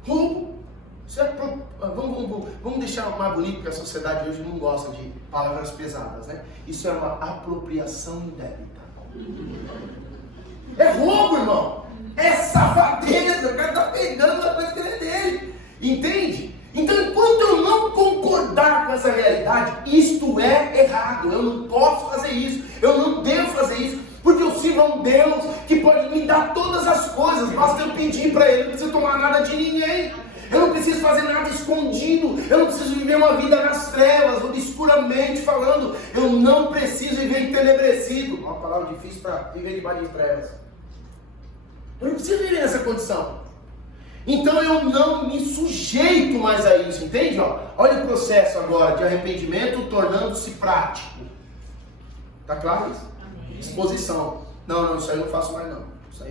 roubo. Vamos deixar mais bonito, porque a sociedade hoje não gosta de palavras pesadas, né? Isso é uma apropriação indébita. É roubo, irmão. É safadeza. O cara está pegando a coisa que é dele. Entende? Então, enquanto eu não concordar com essa realidade, isto é errado. Eu não posso fazer isso. Eu não devo fazer isso. Porque eu sirvo a um Deus que pode me dar todas as coisas. Basta eu pedir para Ele. Eu não preciso tomar nada de ninguém. Eu não preciso fazer nada escondido. Eu não preciso viver uma vida nas trevas, obscuramente falando. Eu não preciso viver entenebrecido. Uma palavra difícil para viver debaixo de trevas. Eu não preciso viver nessa condição. Então eu não me sujeito mais a isso, entende? Olha o processo agora de arrependimento tornando-se prático. Tá claro isso? Amém. Exposição. Não, isso aí eu não faço mais não. Isso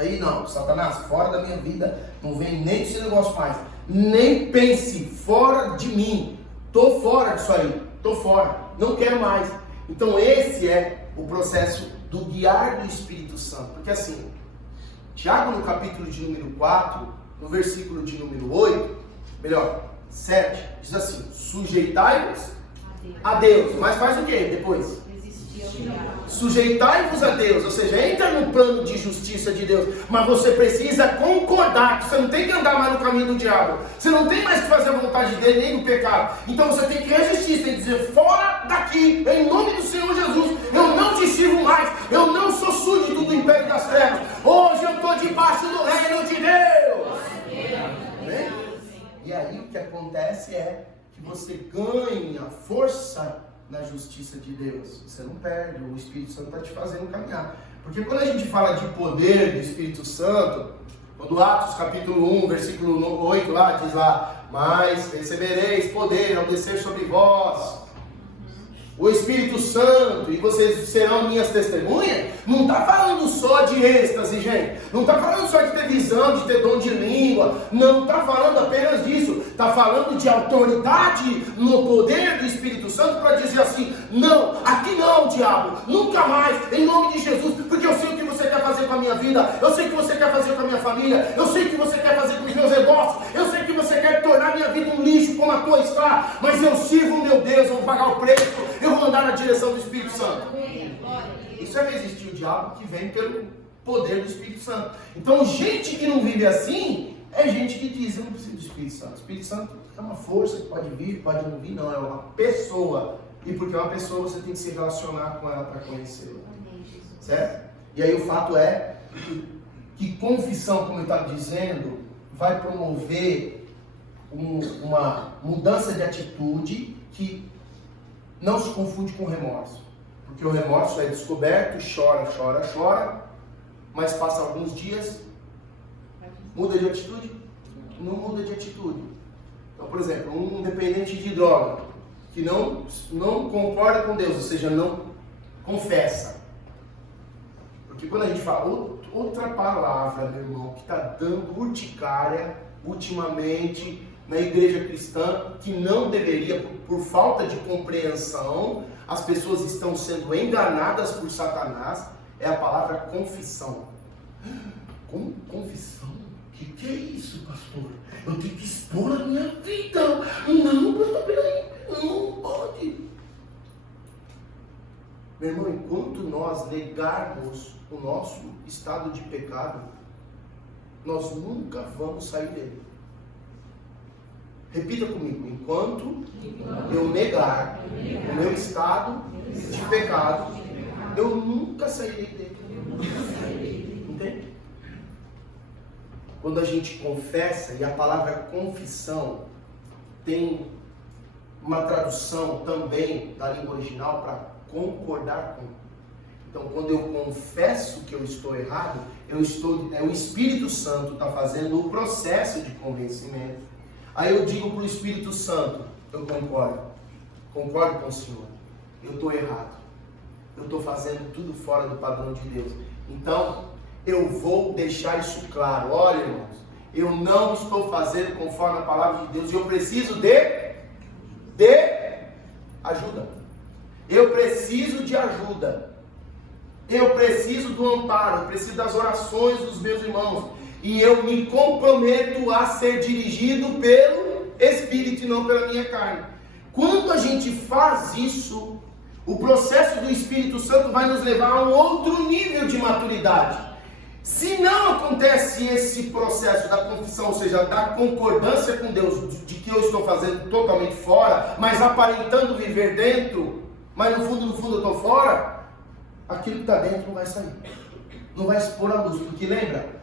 aí não. Satanás, fora da minha vida, não vem nem desse negócio mais. Nem pense, fora de mim. Tô fora disso aí. Tô fora. Não quero mais. Então esse é o processo do guiar do Espírito Santo. Porque assim, Tiago no capítulo de número 4, no versículo de número 7, diz assim: sujeitai-vos a Deus. Mas faz o que depois? Sujeitai-vos a Deus, ou seja, entra no plano de justiça de Deus, mas você precisa concordar, que você não tem que andar mais no caminho do diabo, você não tem mais que fazer a vontade dele, nem no pecado, então você tem que resistir, você tem que dizer, fora daqui, em nome do Senhor Jesus, eu não te sirvo mais, eu não sou súdito do império das trevas, hoje eu estou debaixo do reino de Deus. Amém? E aí o que acontece é que você ganha força na justiça de Deus. Você não perde, o Espírito Santo está te fazendo caminhar. Porque quando a gente fala de poder do Espírito Santo, quando Atos capítulo 1, versículo 8 lá, diz lá, mas recebereis poder ao descer sobre vós o Espírito Santo, e vocês serão minhas testemunhas, não está falando só de êxtase, gente, não está falando só de ter visão, de ter dom de língua, não está falando apenas disso, está falando de autoridade no poder do Espírito Santo para dizer assim, não, aqui não, diabo, nunca mais, em nome de Jesus, porque eu sei o que você quer fazer com a minha vida, eu sei o que você quer fazer com a minha família, eu sei o que você quer fazer com os meus negócios, eu sei que você quer tornar minha vida um lixo como a tua está, mas eu sirvo o meu Deus, eu vou pagar o preço, eu vou andar na direção do Espírito Santo. Isso é resistir o diabo que vem pelo poder do Espírito Santo. Então, gente que não vive assim, é gente que diz, eu não preciso do Espírito Santo. O Espírito Santo é uma força que pode vir, pode não vir, não, é uma pessoa. E porque é uma pessoa, você tem que se relacionar com ela para conhecê-la. Certo? E aí o fato é que confissão, como eu estava dizendo, vai promover uma mudança de atitude que não se confunde com remorso. Porque o remorso é descoberto, chora, mas passa alguns dias, muda de atitude? Não muda de atitude. Então, por exemplo, um dependente de droga, que não concorda com Deus, ou seja, não confessa. Porque quando a gente fala, outra palavra, meu irmão, que está dando urticária ultimamente na igreja cristã, que não deveria, por falta de compreensão, as pessoas estão sendo enganadas por Satanás, é a palavra confissão. Confissão? O que é isso, pastor? Eu tenho que expor a minha vida. Não, pastor, peraí, não pode. Meu irmão, enquanto nós negarmos o nosso estado de pecado, nós nunca vamos sair dele. Repita comigo, enquanto eu negar o meu estado de pecado, eu nunca sairei dele. Entende? Quando a gente confessa, e a palavra confissão tem uma tradução também da língua original para concordar com. Então, quando eu confesso que eu estou errado, o Espírito Santo está fazendo o processo de convencimento. Aí eu digo para o Espírito Santo, eu concordo com o Senhor, eu estou errado, eu estou fazendo tudo fora do padrão de Deus. Então, eu vou deixar isso claro, olha, irmãos, eu não estou fazendo conforme a palavra de Deus, e eu preciso de ajuda, eu preciso de ajuda, eu preciso do amparo, eu preciso das orações dos meus irmãos, e eu me comprometo a ser dirigido pelo Espírito e não pela minha carne. Quando a gente faz isso, o processo do Espírito Santo vai nos levar a um outro nível de maturidade. Se não acontece esse processo da confissão, ou seja, da concordância com Deus, de que eu estou fazendo totalmente fora, mas aparentando viver dentro, mas no fundo eu estou fora, aquilo que está dentro não vai sair. Não vai expor a luz, porque lembra?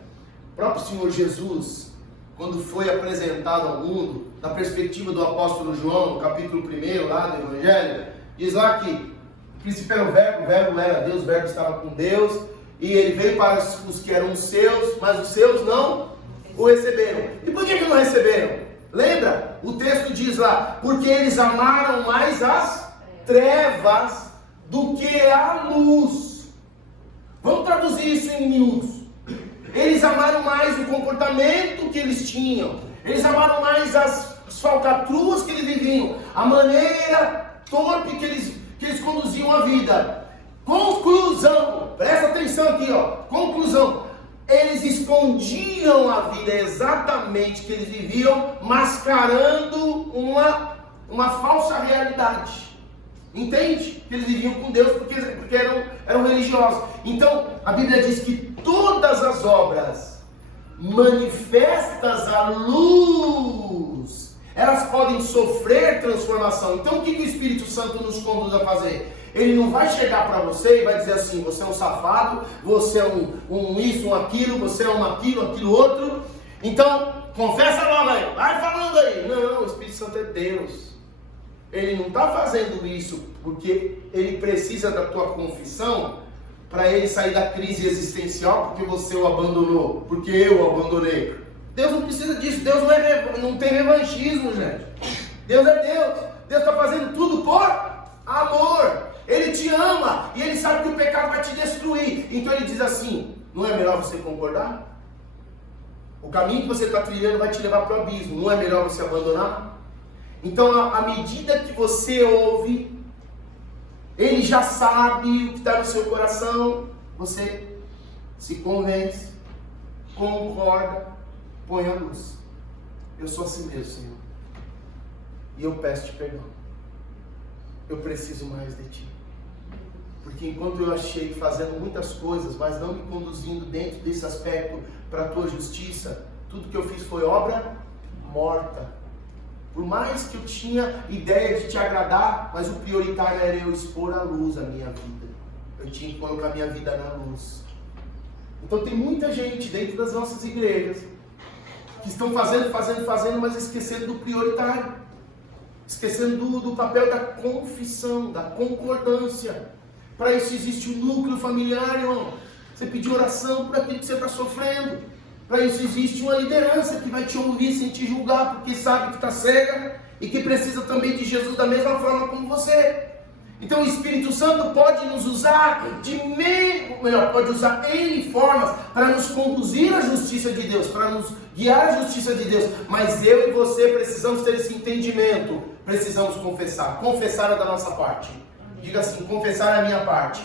O próprio Senhor Jesus, quando foi apresentado ao mundo, na perspectiva do apóstolo João, no capítulo 1 lá do Evangelho, diz lá que o princípio era o verbo era Deus, o verbo estava com Deus, e ele veio para os que eram seus, mas os seus não o receberam. E por que não receberam? Lembra? O texto diz lá, porque eles amaram mais as trevas do que a luz. Vamos traduzir isso em miúdos. Eles amaram mais o comportamento que eles tinham. Eles amaram mais as falcatruas que eles viviam. A maneira torpe que eles conduziam a vida. Conclusão. Presta atenção aqui, ó. Conclusão. Eles escondiam a vida exatamente que eles viviam, mascarando uma falsa realidade. Entende? Eles viviam com Deus porque eram religiosos. Então, a Bíblia diz que todas as obras manifestas à luz, elas podem sofrer transformação. Então, o que o Espírito Santo nos conduz a fazer? Ele não vai chegar para você e vai dizer assim: você é um safado, você é um isso, um aquilo, você é aquilo outro. Então, confessa logo aí, vai falando aí. Não, o Espírito Santo é Deus. Ele não está fazendo isso porque ele precisa da tua confissão para ele sair da crise existencial porque você o abandonou, porque eu o abandonei. Deus não precisa disso. Deus não tem revanchismo, gente. Deus é Deus. Deus está fazendo tudo por amor. Ele te ama e ele sabe que o pecado vai te destruir. Então ele diz assim: não é melhor você concordar? O caminho que você está trilhando vai te levar para o abismo. Não é melhor você abandonar? Então, à medida que você ouve, ele já sabe o que está no seu coração, você se convence, concorda, põe a luz. Eu sou assim mesmo, Senhor. E eu peço-te perdão. Eu preciso mais de ti. Porque enquanto eu achei fazendo muitas coisas, mas não me conduzindo dentro desse aspecto para a tua justiça, tudo que eu fiz foi obra morta. Por mais que eu tinha ideia de te agradar, mas o prioritário era eu expor à luz a minha vida. Eu tinha que colocar a minha vida na luz. Então tem muita gente dentro das nossas igrejas que estão fazendo, mas esquecendo do prioritário. Esquecendo do papel da confissão, da concordância. Para isso existe o núcleo familiar, irmão. Você pedir oração por aquilo que você está sofrendo. Para isso existe uma liderança que vai te ouvir sem te julgar, porque sabe que está cega e que precisa também de Jesus da mesma forma como você. Então o Espírito Santo pode nos usar pode usar N formas para nos conduzir à justiça de Deus, para nos guiar à justiça de Deus. Mas eu e você precisamos ter esse entendimento, precisamos confessar. Confessar é da nossa parte. Diga assim: confessar é a minha parte.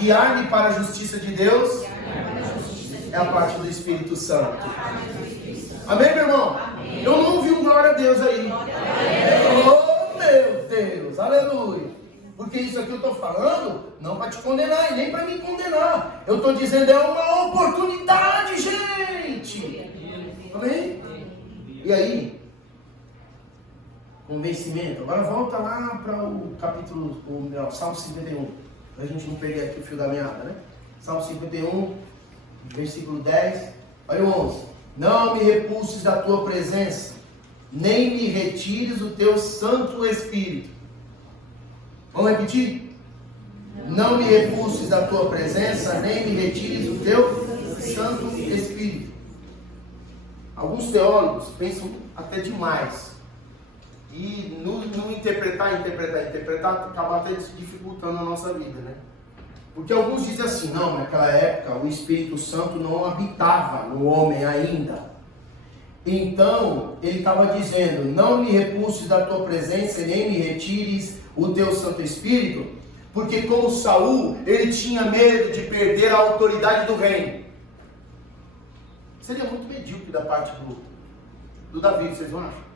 Guiar-me para a justiça de Deus é a parte do Espírito Santo. Amém, meu irmão? Amém. Eu não ouvi um glória a Deus aí. Oh, meu Deus, aleluia. Porque isso aqui eu estou falando não para te condenar e nem para me condenar. Eu estou dizendo é uma oportunidade, gente. Amém? E aí? Convencimento. Agora volta lá para o capítulo, Salmo 51. Para a gente não perder aqui o fio da meada, né? Salmo 51, versículo 10. Olha o 11. Não me repulses da tua presença, nem me retires o teu Santo Espírito. Vamos repetir? Não me repulses da tua presença, nem me retires o teu Santo Espírito. Alguns teólogos pensam até demais. E no interpretar, acaba até se dificultando a nossa vida, né? Porque alguns dizem assim: não, naquela época o Espírito Santo não habitava no homem ainda. Então, ele estava dizendo: não me repulses da tua presença, nem me retires o teu Santo Espírito, porque como Saul, ele tinha medo de perder a autoridade do reino. Seria muito medíocre da parte do Davi, vocês não acham?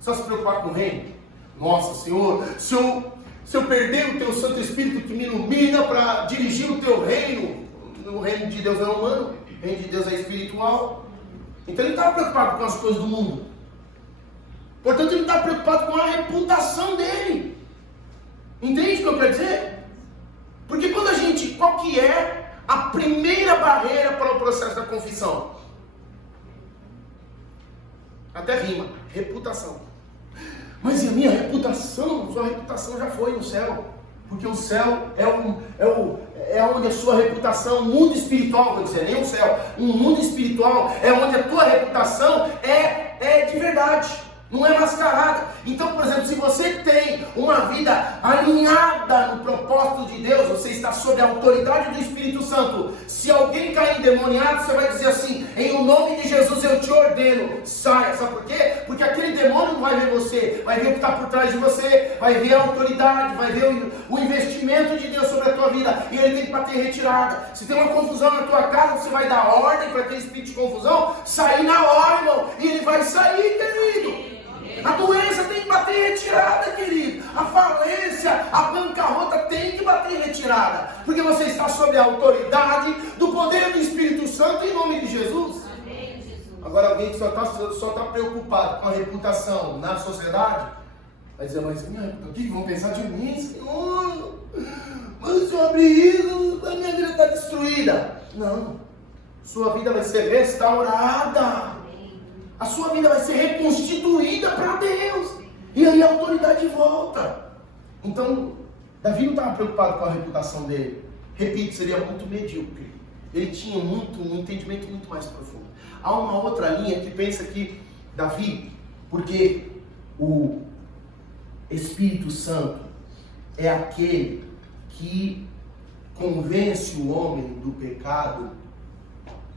Só se preocupar com o reino. Nossa, Senhor, se eu perder o teu Santo Espírito que me ilumina para dirigir o teu reino, o reino de Deus não é humano, o reino de Deus é espiritual. Então ele não estava preocupado com as coisas do mundo. Portanto, ele não estava preocupado com a reputação dele. Entende o que eu quero dizer? Porque qual que é a primeira barreira para o processo da confissão? Até rima, reputação. Mas e a minha reputação? Sua reputação já foi no céu. Porque o céu é onde a sua reputação, o mundo espiritual, vou dizer, nem o céu, um mundo espiritual é onde a tua reputação é de verdade, não é mascarada. Então, por exemplo, se você tem uma vida alinhada no propósito de Deus, você está sob a autoridade do Espírito Santo. Se alguém cair endemoniado, você vai dizer assim: em o nome de Jesus eu te ordeno, saia. Sabe por quê? Porque aquele demônio não vai ver você, vai ver o que está por trás de você, vai ver a autoridade, vai ver o investimento de Deus sobre a tua vida, e ele tem que bater retirada. Se tem uma confusão na tua casa, você vai dar ordem para aquele espírito de confusão sair na hora, irmão, e ele vai sair, querido. A doença tem que bater em retirada, querido. A falência, a bancarrota tem que bater em retirada. Porque você está sob a autoridade do poder do Espírito Santo em nome de Jesus. Agora alguém que só está preocupado com a reputação na sociedade, vai dizer, mas o que vão pensar de mim, Senhor? Mas se eu abrir isso, a minha vida está destruída. Não. Sua vida vai ser restaurada. A sua vida vai ser reconstituída para Deus. E aí a autoridade volta. Então, Davi não estava preocupado com a reputação dele. Repito, seria muito medíocre. Ele tinha um entendimento muito mais profundo. Há uma outra linha que pensa que Davi, porque o Espírito Santo é aquele que convence o homem do pecado,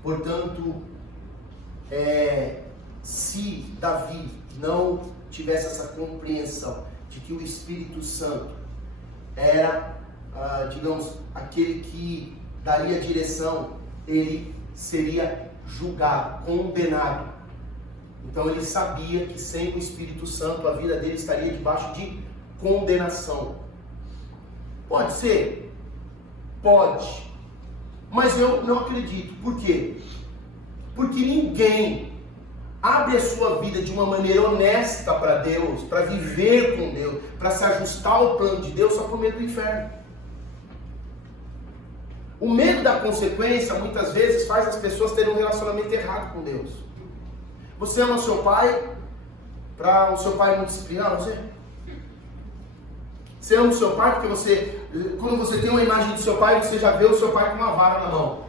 portanto, se Davi não tivesse essa compreensão de que o Espírito Santo era, digamos, aquele que daria direção, ele seria julgado, condenado. Então ele sabia que sem o Espírito Santo a vida dele estaria debaixo de condenação. Pode ser? Pode. Mas eu não acredito. Por quê? Porque ninguém abre a sua vida de uma maneira honesta para Deus, para viver com Deus, para se ajustar ao plano de Deus só por medo do inferno. O medo da consequência muitas vezes faz as pessoas terem um relacionamento errado com Deus. Você ama o seu pai para o seu pai não disciplinar você? Você ama o seu pai porque quando você tem uma imagem do seu pai, você já vê o seu pai com uma vara na mão.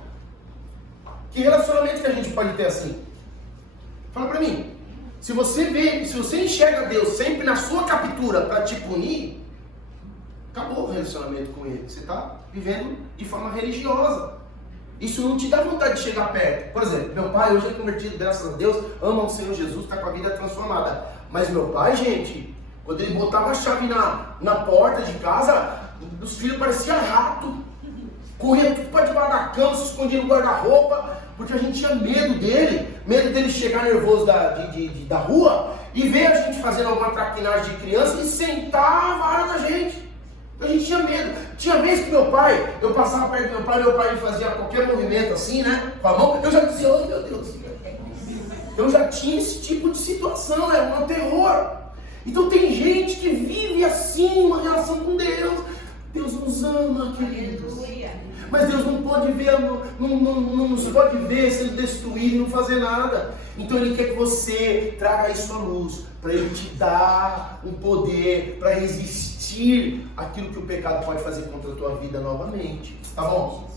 Que relacionamento que a gente pode ter assim? Fala para mim. Se você enxerga Deus sempre na sua captura para te punir, acabou o relacionamento com ele. Você está vivendo de forma religiosa. Isso não te dá vontade de chegar perto. Por exemplo, meu pai hoje é convertido, graças a Deus, ama o Senhor Jesus, está com a vida transformada. Mas meu pai, gente, quando ele botava a chave na porta de casa, os filhos pareciam rato. Corria tudo para debaixo da cama, se escondia no guarda-roupa, porque a gente tinha medo dele chegar nervoso da rua e ver a gente fazendo alguma traquinagem de criança e sentar a vara na gente. A gente tinha medo. Tinha vez que eu passava perto do meu pai fazia qualquer movimento assim, né? Com a mão, eu já dizia, oh meu Deus. Eu já tinha esse tipo de situação, é um terror. Então tem gente que vive assim, uma relação com Deus. Deus nos ama, queridos. Mas Deus não pode ver, não nos pode ver sendo destruído e não fazer nada. Então Ele quer que você traga isso à luz, para Ele te dar um poder para resistir àquilo que o pecado pode fazer contra a tua vida novamente. Tá bom?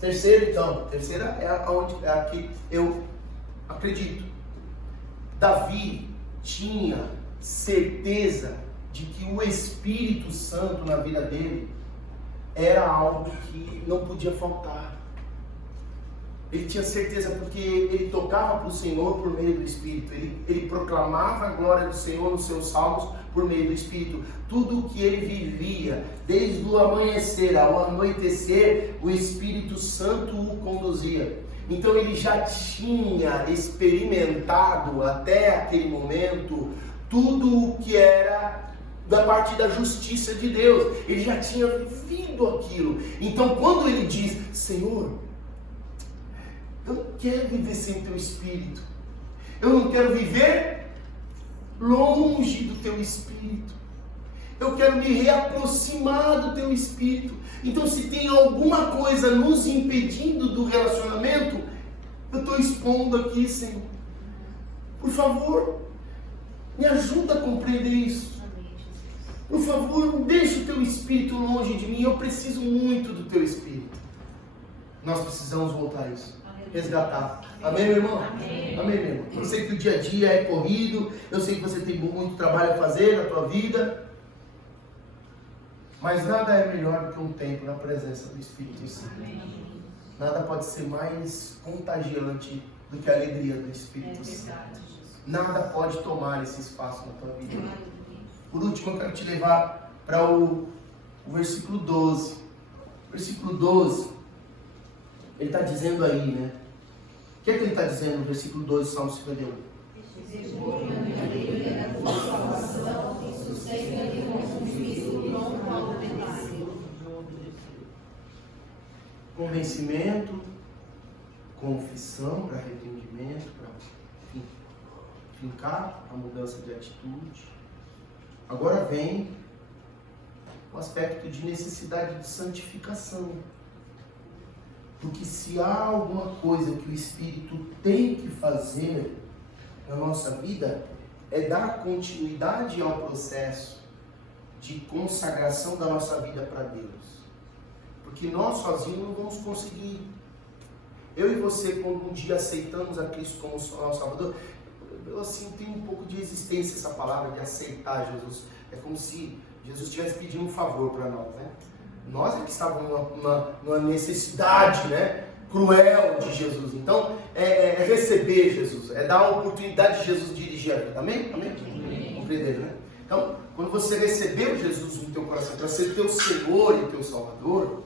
Terceira é a que eu acredito. Davi tinha certeza de que o Espírito Santo na vida dele era algo que não podia faltar. Ele tinha certeza porque ele tocava para o Senhor por meio do Espírito. Ele proclamava a glória do Senhor nos seus salmos por meio do Espírito. Tudo o que ele vivia, desde o amanhecer ao anoitecer, o Espírito Santo o conduzia. Então ele já tinha experimentado até aquele momento tudo o que era da parte da justiça de Deus. Ele já tinha vivido aquilo. Então quando ele diz, Senhor, eu não quero viver sem teu Espírito, eu não quero viver longe do teu Espírito, eu quero me reaproximar do teu Espírito. Então se tem alguma coisa nos impedindo do relacionamento, eu estou expondo aqui, Senhor. Por favor, me ajuda a compreender isso. Por favor, não deixe o teu Espírito longe de mim. Eu preciso muito do teu Espírito. Nós precisamos voltar a isso. Resgatar. Amém, meu irmão? Amém, meu irmão. Eu sei que o dia a dia é corrido. Eu sei que você tem muito trabalho a fazer na tua vida. Mas nada é melhor do que um tempo na presença do Espírito Santo. Nada pode ser mais contagiante do que a alegria do Espírito Santo. Nada pode tomar esse espaço na tua vida. Por último, eu quero te levar para o versículo 12. Versículo 12, ele está dizendo aí, né? O que é que ele está dizendo no versículo 12 do Salmo 51? convencimento, confissão para arrependimento, para fincar a mudança de atitude. Agora vem o aspecto de necessidade de santificação. Porque se há alguma coisa que o Espírito tem que fazer na nossa vida, é dar continuidade ao processo de consagração da nossa vida para Deus. Porque nós sozinhos não vamos conseguir. Eu e você, quando um dia aceitamos a Cristo como nosso Salvador, eu assim tenho um pouco de resistência a essa palavra de aceitar Jesus. É como se Jesus estivesse pedindo um favor para nós, né? Nós é que estávamos numa necessidade, né, cruel de Jesus. Então, é receber Jesus, é dar a oportunidade de Jesus dirigir a vida. Amém? Amém? Compreender, né? Então, quando você recebeu Jesus no teu coração para ser teu Senhor e teu Salvador,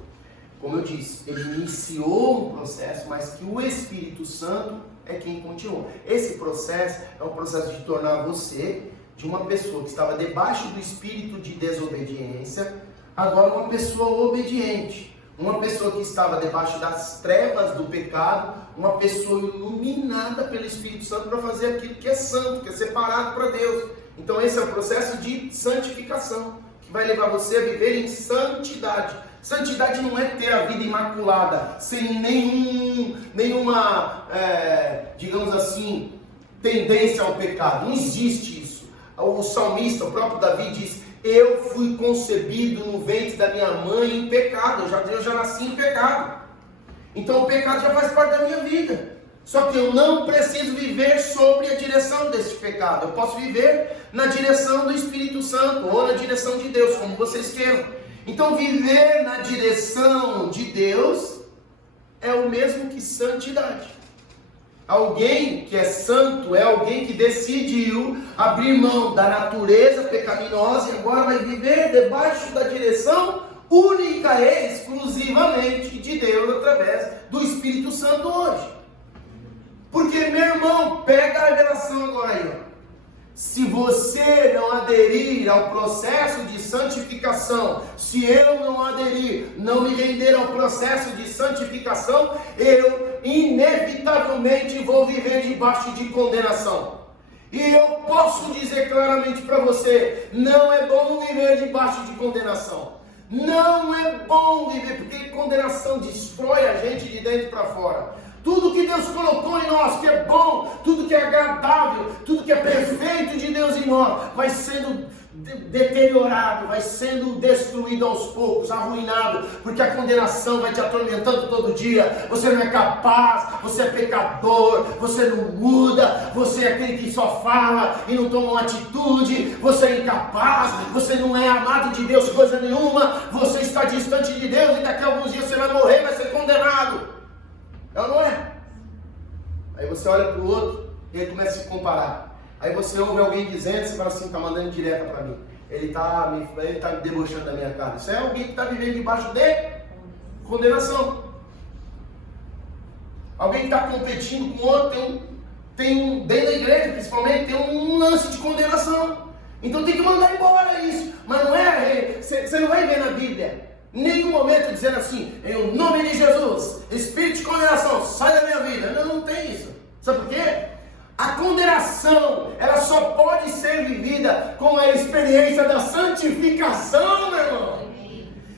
como eu disse, ele iniciou um processo, mas que o Espírito Santo é quem continuou. Esse processo é um processo de tornar você de uma pessoa que estava debaixo do espírito de desobediência, agora uma pessoa obediente. Uma pessoa que estava debaixo das trevas do pecado, uma pessoa iluminada pelo Espírito Santo para fazer aquilo que é santo, que é separado para Deus. Então esse é o processo de santificação, que vai levar você a viver em santidade. Santidade não é ter a vida imaculada, sem nenhuma, digamos assim, tendência ao pecado. Não existe isso. O salmista, o próprio Davi diz: eu fui concebido no ventre da minha mãe em pecado, eu já nasci em pecado. Então o pecado já faz parte da minha vida. Só que eu não preciso viver sob a direção desse pecado. Eu posso viver na direção do Espírito Santo ou na direção de Deus, como vocês queiram. Então viver na direção de Deus é o mesmo que santidade. Alguém que é santo é alguém que decidiu abrir mão da natureza pecaminosa e agora vai viver debaixo da direção única e exclusivamente de Deus através do Espírito Santo hoje. Porque, meu irmão, pega a revelação agora aí, ó. Se você não aderir ao processo de santificação, se eu não aderir, não me render ao processo de santificação, eu inevitavelmente vou viver debaixo de condenação. E eu posso dizer claramente para você, não é bom viver debaixo de condenação. Não é bom viver, porque condenação destrói a gente de dentro para fora. Tudo que Deus colocou em nós, que é bom, tudo que é agradável, tudo que é perfeito de Deus em nós, vai sendo deteriorado, vai sendo destruído aos poucos, arruinado, porque a condenação vai te atormentando todo dia. Você não é capaz, você é pecador, você não muda, você é aquele que só fala e não toma uma atitude, você é incapaz, você não é amado de Deus coisa nenhuma, você está distante de Deus e daqui a alguns dias você vai morrer, vai ser condenado. É ou não é? Aí você olha para o outro e ele começa a se comparar. Aí você ouve alguém dizendo, você fala assim, está mandando direta para mim. Ele está me debochando da minha cara. Isso é alguém que está vivendo debaixo de condenação. Alguém que está competindo com outro, tem dentro da igreja principalmente, tem um lance de condenação. Então tem que mandar embora isso. Mas não é, você não vai ver na Bíblia nenhum momento dizendo assim, em nome de Jesus, espírito de condenação, sai da minha vida. Não tem isso. Sabe por quê? A condenação, ela só pode ser vivida com a experiência da santificação, meu irmão.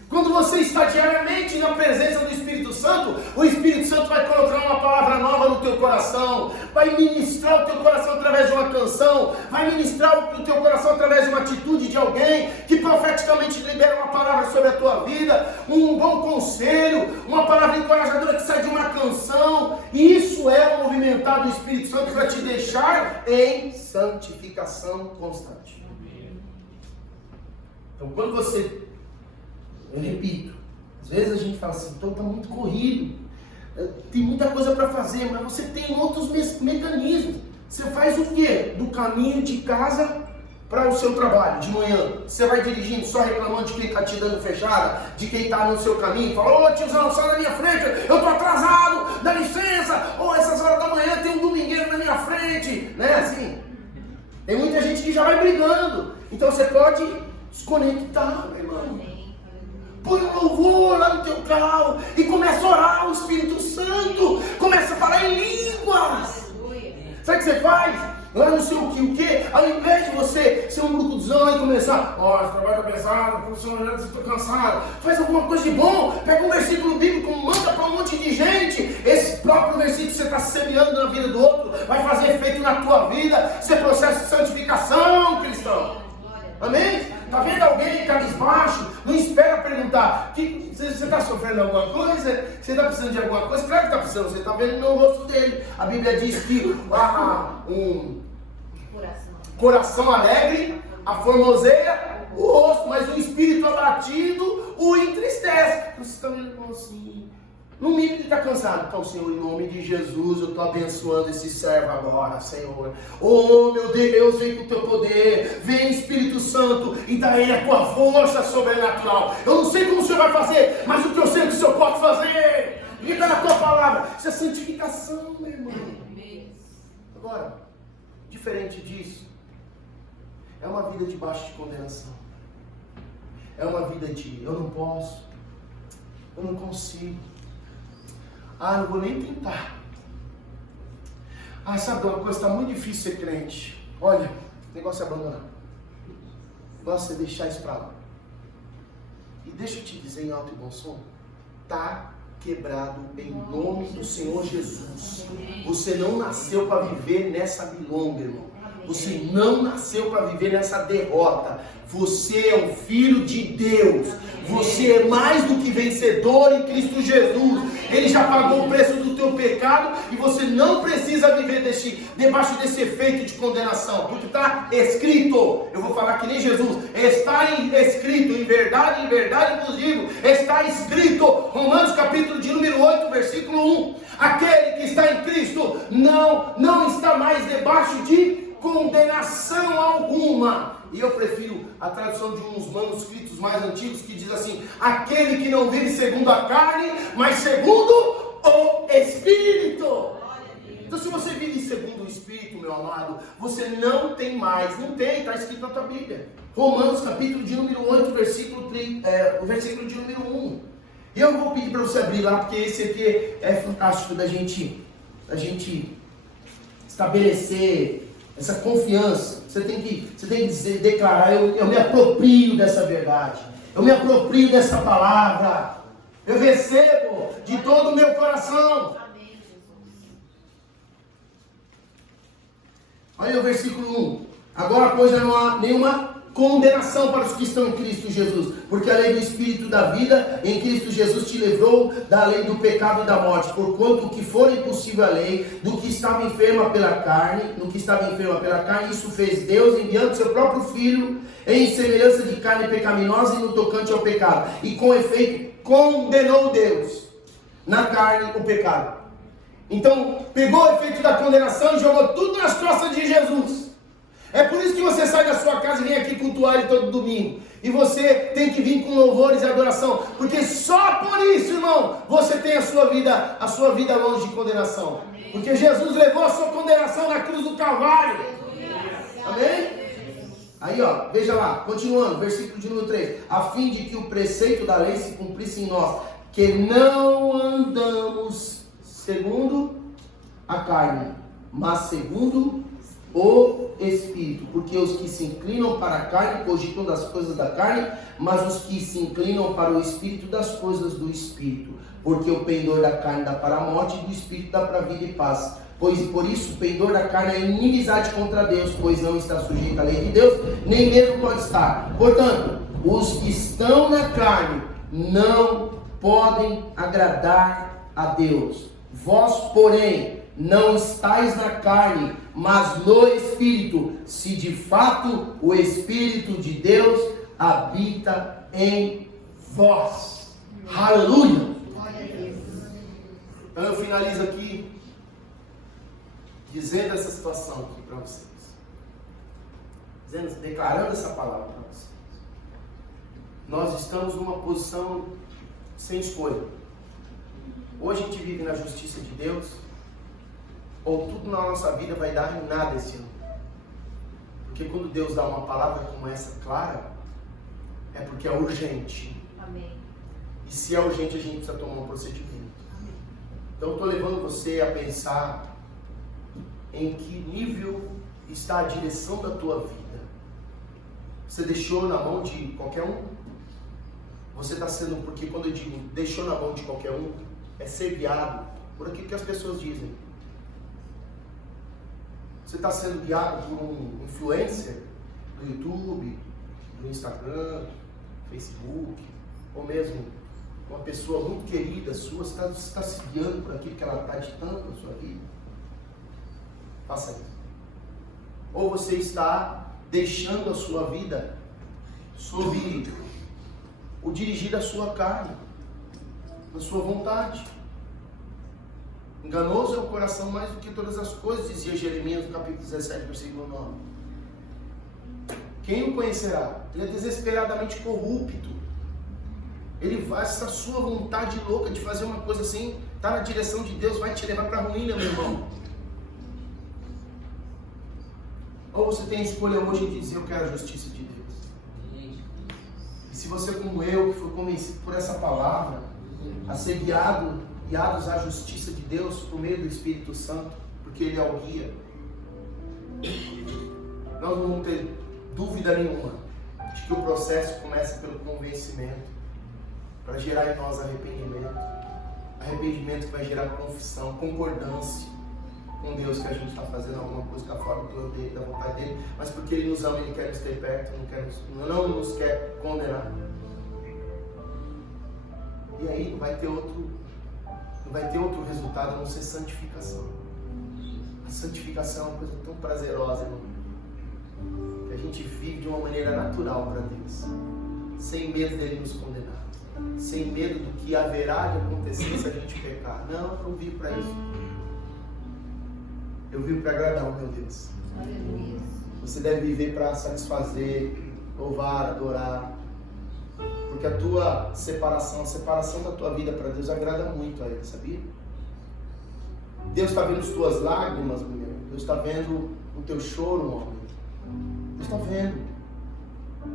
Quando você está diariamente na presença do Espírito Santo, o Espírito Santo vai colocar uma palavra nova no teu coração, vai ministrar o teu coração através de uma canção, vai ministrar o teu coração através de uma atitude de alguém que profeticamente libera uma palavra sobre a tua vida, um bom conselho, uma palavra encorajadora que sai de uma canção. E isso é o movimentar do Espírito Santo para te deixar em santificação constante. Então, quando você... Eu repito, às vezes a gente fala assim, então está muito corrido, tem muita coisa para fazer, mas você tem outros mecanismos. Você faz o quê? Do caminho de casa para o seu trabalho, de manhã. Você vai dirigindo só reclamando de quem está te dando fechada, de quem está no seu caminho, fala, ô tiozão, sai da minha frente, eu estou atrasado, dá licença, ou essas horas da manhã tem um domingueiro na minha frente, né, assim. Tem muita gente que já vai brigando, então você pode desconectar, meu irmão. Põe um louvor lá no teu carro e começa a orar o Espírito Santo. Começa a falar em línguas. Sabe o que você faz? Lá não sei o que, ao invés de você ser um brucuzão e começar, esse trabalho tá pesado, profissional, estou cansado, faz alguma coisa de bom, pega um versículo bíblico, manda para um monte de gente, esse próprio versículo que você está semeando na vida do outro, vai fazer efeito na tua vida, isso é processo de santificação, cristão. Amém? Está vendo alguém cabisbaixo? Não espera perguntar, você está sofrendo alguma coisa? Você está precisando de alguma coisa? Claro que está precisando, você está vendo no rosto dele. A Bíblia diz que um coração alegre aformoseia o rosto, mas o espírito abatido o entristece. Você está vendo como assim? No mínimo ele está cansado. Então, Senhor, em nome de Jesus, eu estou abençoando esse servo agora, Senhor. Oh, meu Deus, vem com o teu poder. Vem, Espírito Santo, e dá ele a tua força sobrenatural. Eu não sei como o Senhor vai fazer, mas o que eu sei que o Senhor pode fazer. E está na tua palavra. Isso é santificação, meu irmão. Agora, diferente disso, é uma vida debaixo de condenação. É uma vida de eu não posso, eu não consigo. Não vou nem tentar. Sabe uma coisa? Está muito difícil ser crente. Olha, o negócio é abandonar. O negócio é deixar isso para lá. E deixa eu te dizer em alto e bom som. Está quebrado em nome do Senhor Jesus. Você não nasceu para viver nessa milonga, irmão. Você não nasceu para viver nessa derrota. Você é um filho de Deus. Você é mais do que vencedor em Cristo Jesus. Ele já pagou o preço do teu pecado e você não precisa viver debaixo desse efeito de condenação. Porque está escrito, eu vou falar que nem Jesus, está escrito, em verdade vos digo, está escrito, Romanos capítulo de número 8, versículo 1. Aquele que está em Cristo não está mais debaixo de condenação alguma. E eu prefiro a tradução de uns manuscritos mais antigos que diz assim: aquele que não vive segundo a carne, mas segundo o Espírito. Então, se você vive segundo o Espírito, meu amado, você não tem mais, está escrito na tua Bíblia. Romanos capítulo de número 8, versículo de número 1. E eu vou pedir para você abrir lá, porque esse aqui é fantástico da gente estabelecer essa confiança. Você tem que declarar: eu me aproprio dessa verdade, eu me aproprio dessa palavra, eu recebo de todo o meu coração. Olha o versículo 1. Agora, pois, não há nenhuma condenação para os que estão em Cristo Jesus, porque a lei do Espírito da vida em Cristo Jesus te livrou da lei do pecado e da morte, porquanto o que for impossível à lei, no que estava enferma pela carne, isso fez Deus, enviando seu próprio Filho em semelhança de carne pecaminosa e no tocante ao pecado, e com efeito condenou Deus na carne o pecado. Então pegou o efeito da condenação e jogou tudo nas costas de Jesus. É por isso que você sai da sua casa e vem aqui cultuar Ele todo domingo. E você tem que vir com louvores e adoração. Porque só por isso, irmão, você tem a sua vida longe de condenação. Porque Jesus levou a sua condenação na cruz do Calvário. Amém? Aí, veja lá, continuando, versículo de número 3. A fim de que o preceito da lei se cumprisse em nós, que não andamos segundo a carne, mas segundo o Espírito, porque os que se inclinam para a carne cogitam das coisas da carne, mas os que se inclinam para o Espírito das coisas do Espírito, porque o pendor da carne dá para a morte e do Espírito dá para a vida e paz. Pois por isso o pendor da carne é inimizade contra Deus, pois não está sujeito à lei de Deus, nem mesmo pode estar. Portanto, os que estão na carne não podem agradar a Deus. Vós, porém, não estáis na carne, mas no Espírito, se de fato o Espírito de Deus habita em vós. Aleluia! Então eu finalizo aqui dizendo essa situação aqui para vocês, declarando essa palavra para vocês. Nós estamos numa posição sem escolha. Ou a gente vive na justiça de Deus, ou tudo na nossa vida vai dar em nada esse ano. Porque quando Deus dá uma palavra como essa clara, é porque é urgente. Amém. E se é urgente, a gente precisa tomar um procedimento. Então eu estou levando você a pensar em que nível está a direção da tua vida. Você deixou na mão de qualquer um? Você está sendo, porque quando eu digo deixou na mão de qualquer um, é ser guiado por aquilo que as pessoas dizem. Você está sendo guiado por um influencer do YouTube, do Instagram, Facebook, ou mesmo uma pessoa muito querida sua, você está se guiando por aquilo que ela está ditando na sua vida? Faça isso. Ou você está deixando a sua vida sob o dirigir da sua carne, da sua vontade. Enganoso é o coração mais do que todas as coisas, dizia Jeremias no capítulo 17, versículo 9. Quem o conhecerá? Ele é desesperadamente corrupto. Ele vai, essa sua vontade louca de fazer uma coisa assim, está na direção de Deus, vai te levar para a ruína, meu irmão. Ou você tem a escolha hoje de dizer, eu quero a justiça de Deus. E se você, como eu, que foi convencido por essa palavra, a ser guiados à justiça de Deus por meio do Espírito Santo, porque Ele é o guia, nós não vamos ter dúvida nenhuma de que o processo começa pelo convencimento, para gerar em nós arrependimento que vai gerar confissão, concordância com Deus que a gente está fazendo alguma coisa que está fora da vontade dele, mas porque Ele nos ama, Ele quer nos ter perto, não nos quer condenar. E aí não vai ter outro resultado a não ser santificação. A santificação é uma coisa tão prazerosa, irmão, que a gente vive de uma maneira natural para Deus, sem medo dele nos condenar, sem medo do que haverá de acontecer se a gente pecar. Não, eu não vivo para isso. Eu vivo para agradar o meu Deus. Aleluia. Você deve viver para satisfazer, louvar, adorar. Porque a tua separação, a separação da tua vida para Deus agrada muito a Ele, sabia? Deus está vendo as tuas lágrimas, mulher. Deus está vendo o teu choro, homem. Deus está vendo.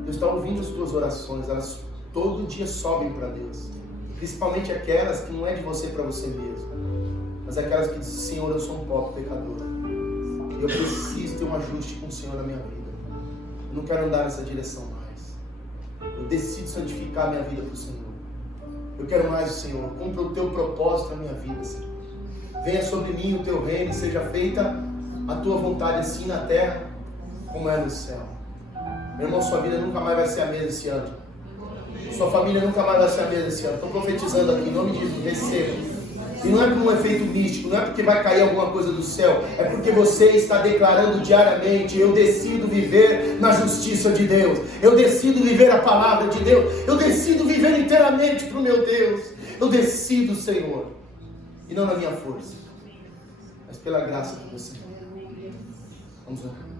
Deus está ouvindo as tuas orações. Elas todo dia sobem para Deus. Principalmente aquelas que não é de você para você mesmo, mas aquelas que dizem, Senhor, eu sou um pobre pecador. E eu preciso ter um ajuste com o Senhor na minha vida. Eu não quero andar nessa direção mais. Eu decido santificar a minha vida para o Senhor. Eu quero mais o Senhor. Cumpra o teu propósito na minha vida, Senhor. Venha sobre mim o teu reino e seja feita a tua vontade assim na terra como é no céu. Meu irmão, sua vida nunca mais vai ser a mesma esse ano. Sua família nunca mais vai ser a mesma esse ano. Estou profetizando aqui, em nome de Jesus, receba. E não é por um efeito místico, não é porque vai cair alguma coisa do céu, é porque você está declarando diariamente, eu decido viver na justiça de Deus, eu decido viver a palavra de Deus, eu decido viver inteiramente para o meu Deus, eu decido, Senhor, e não na minha força, mas pela graça de você. Vamos orar.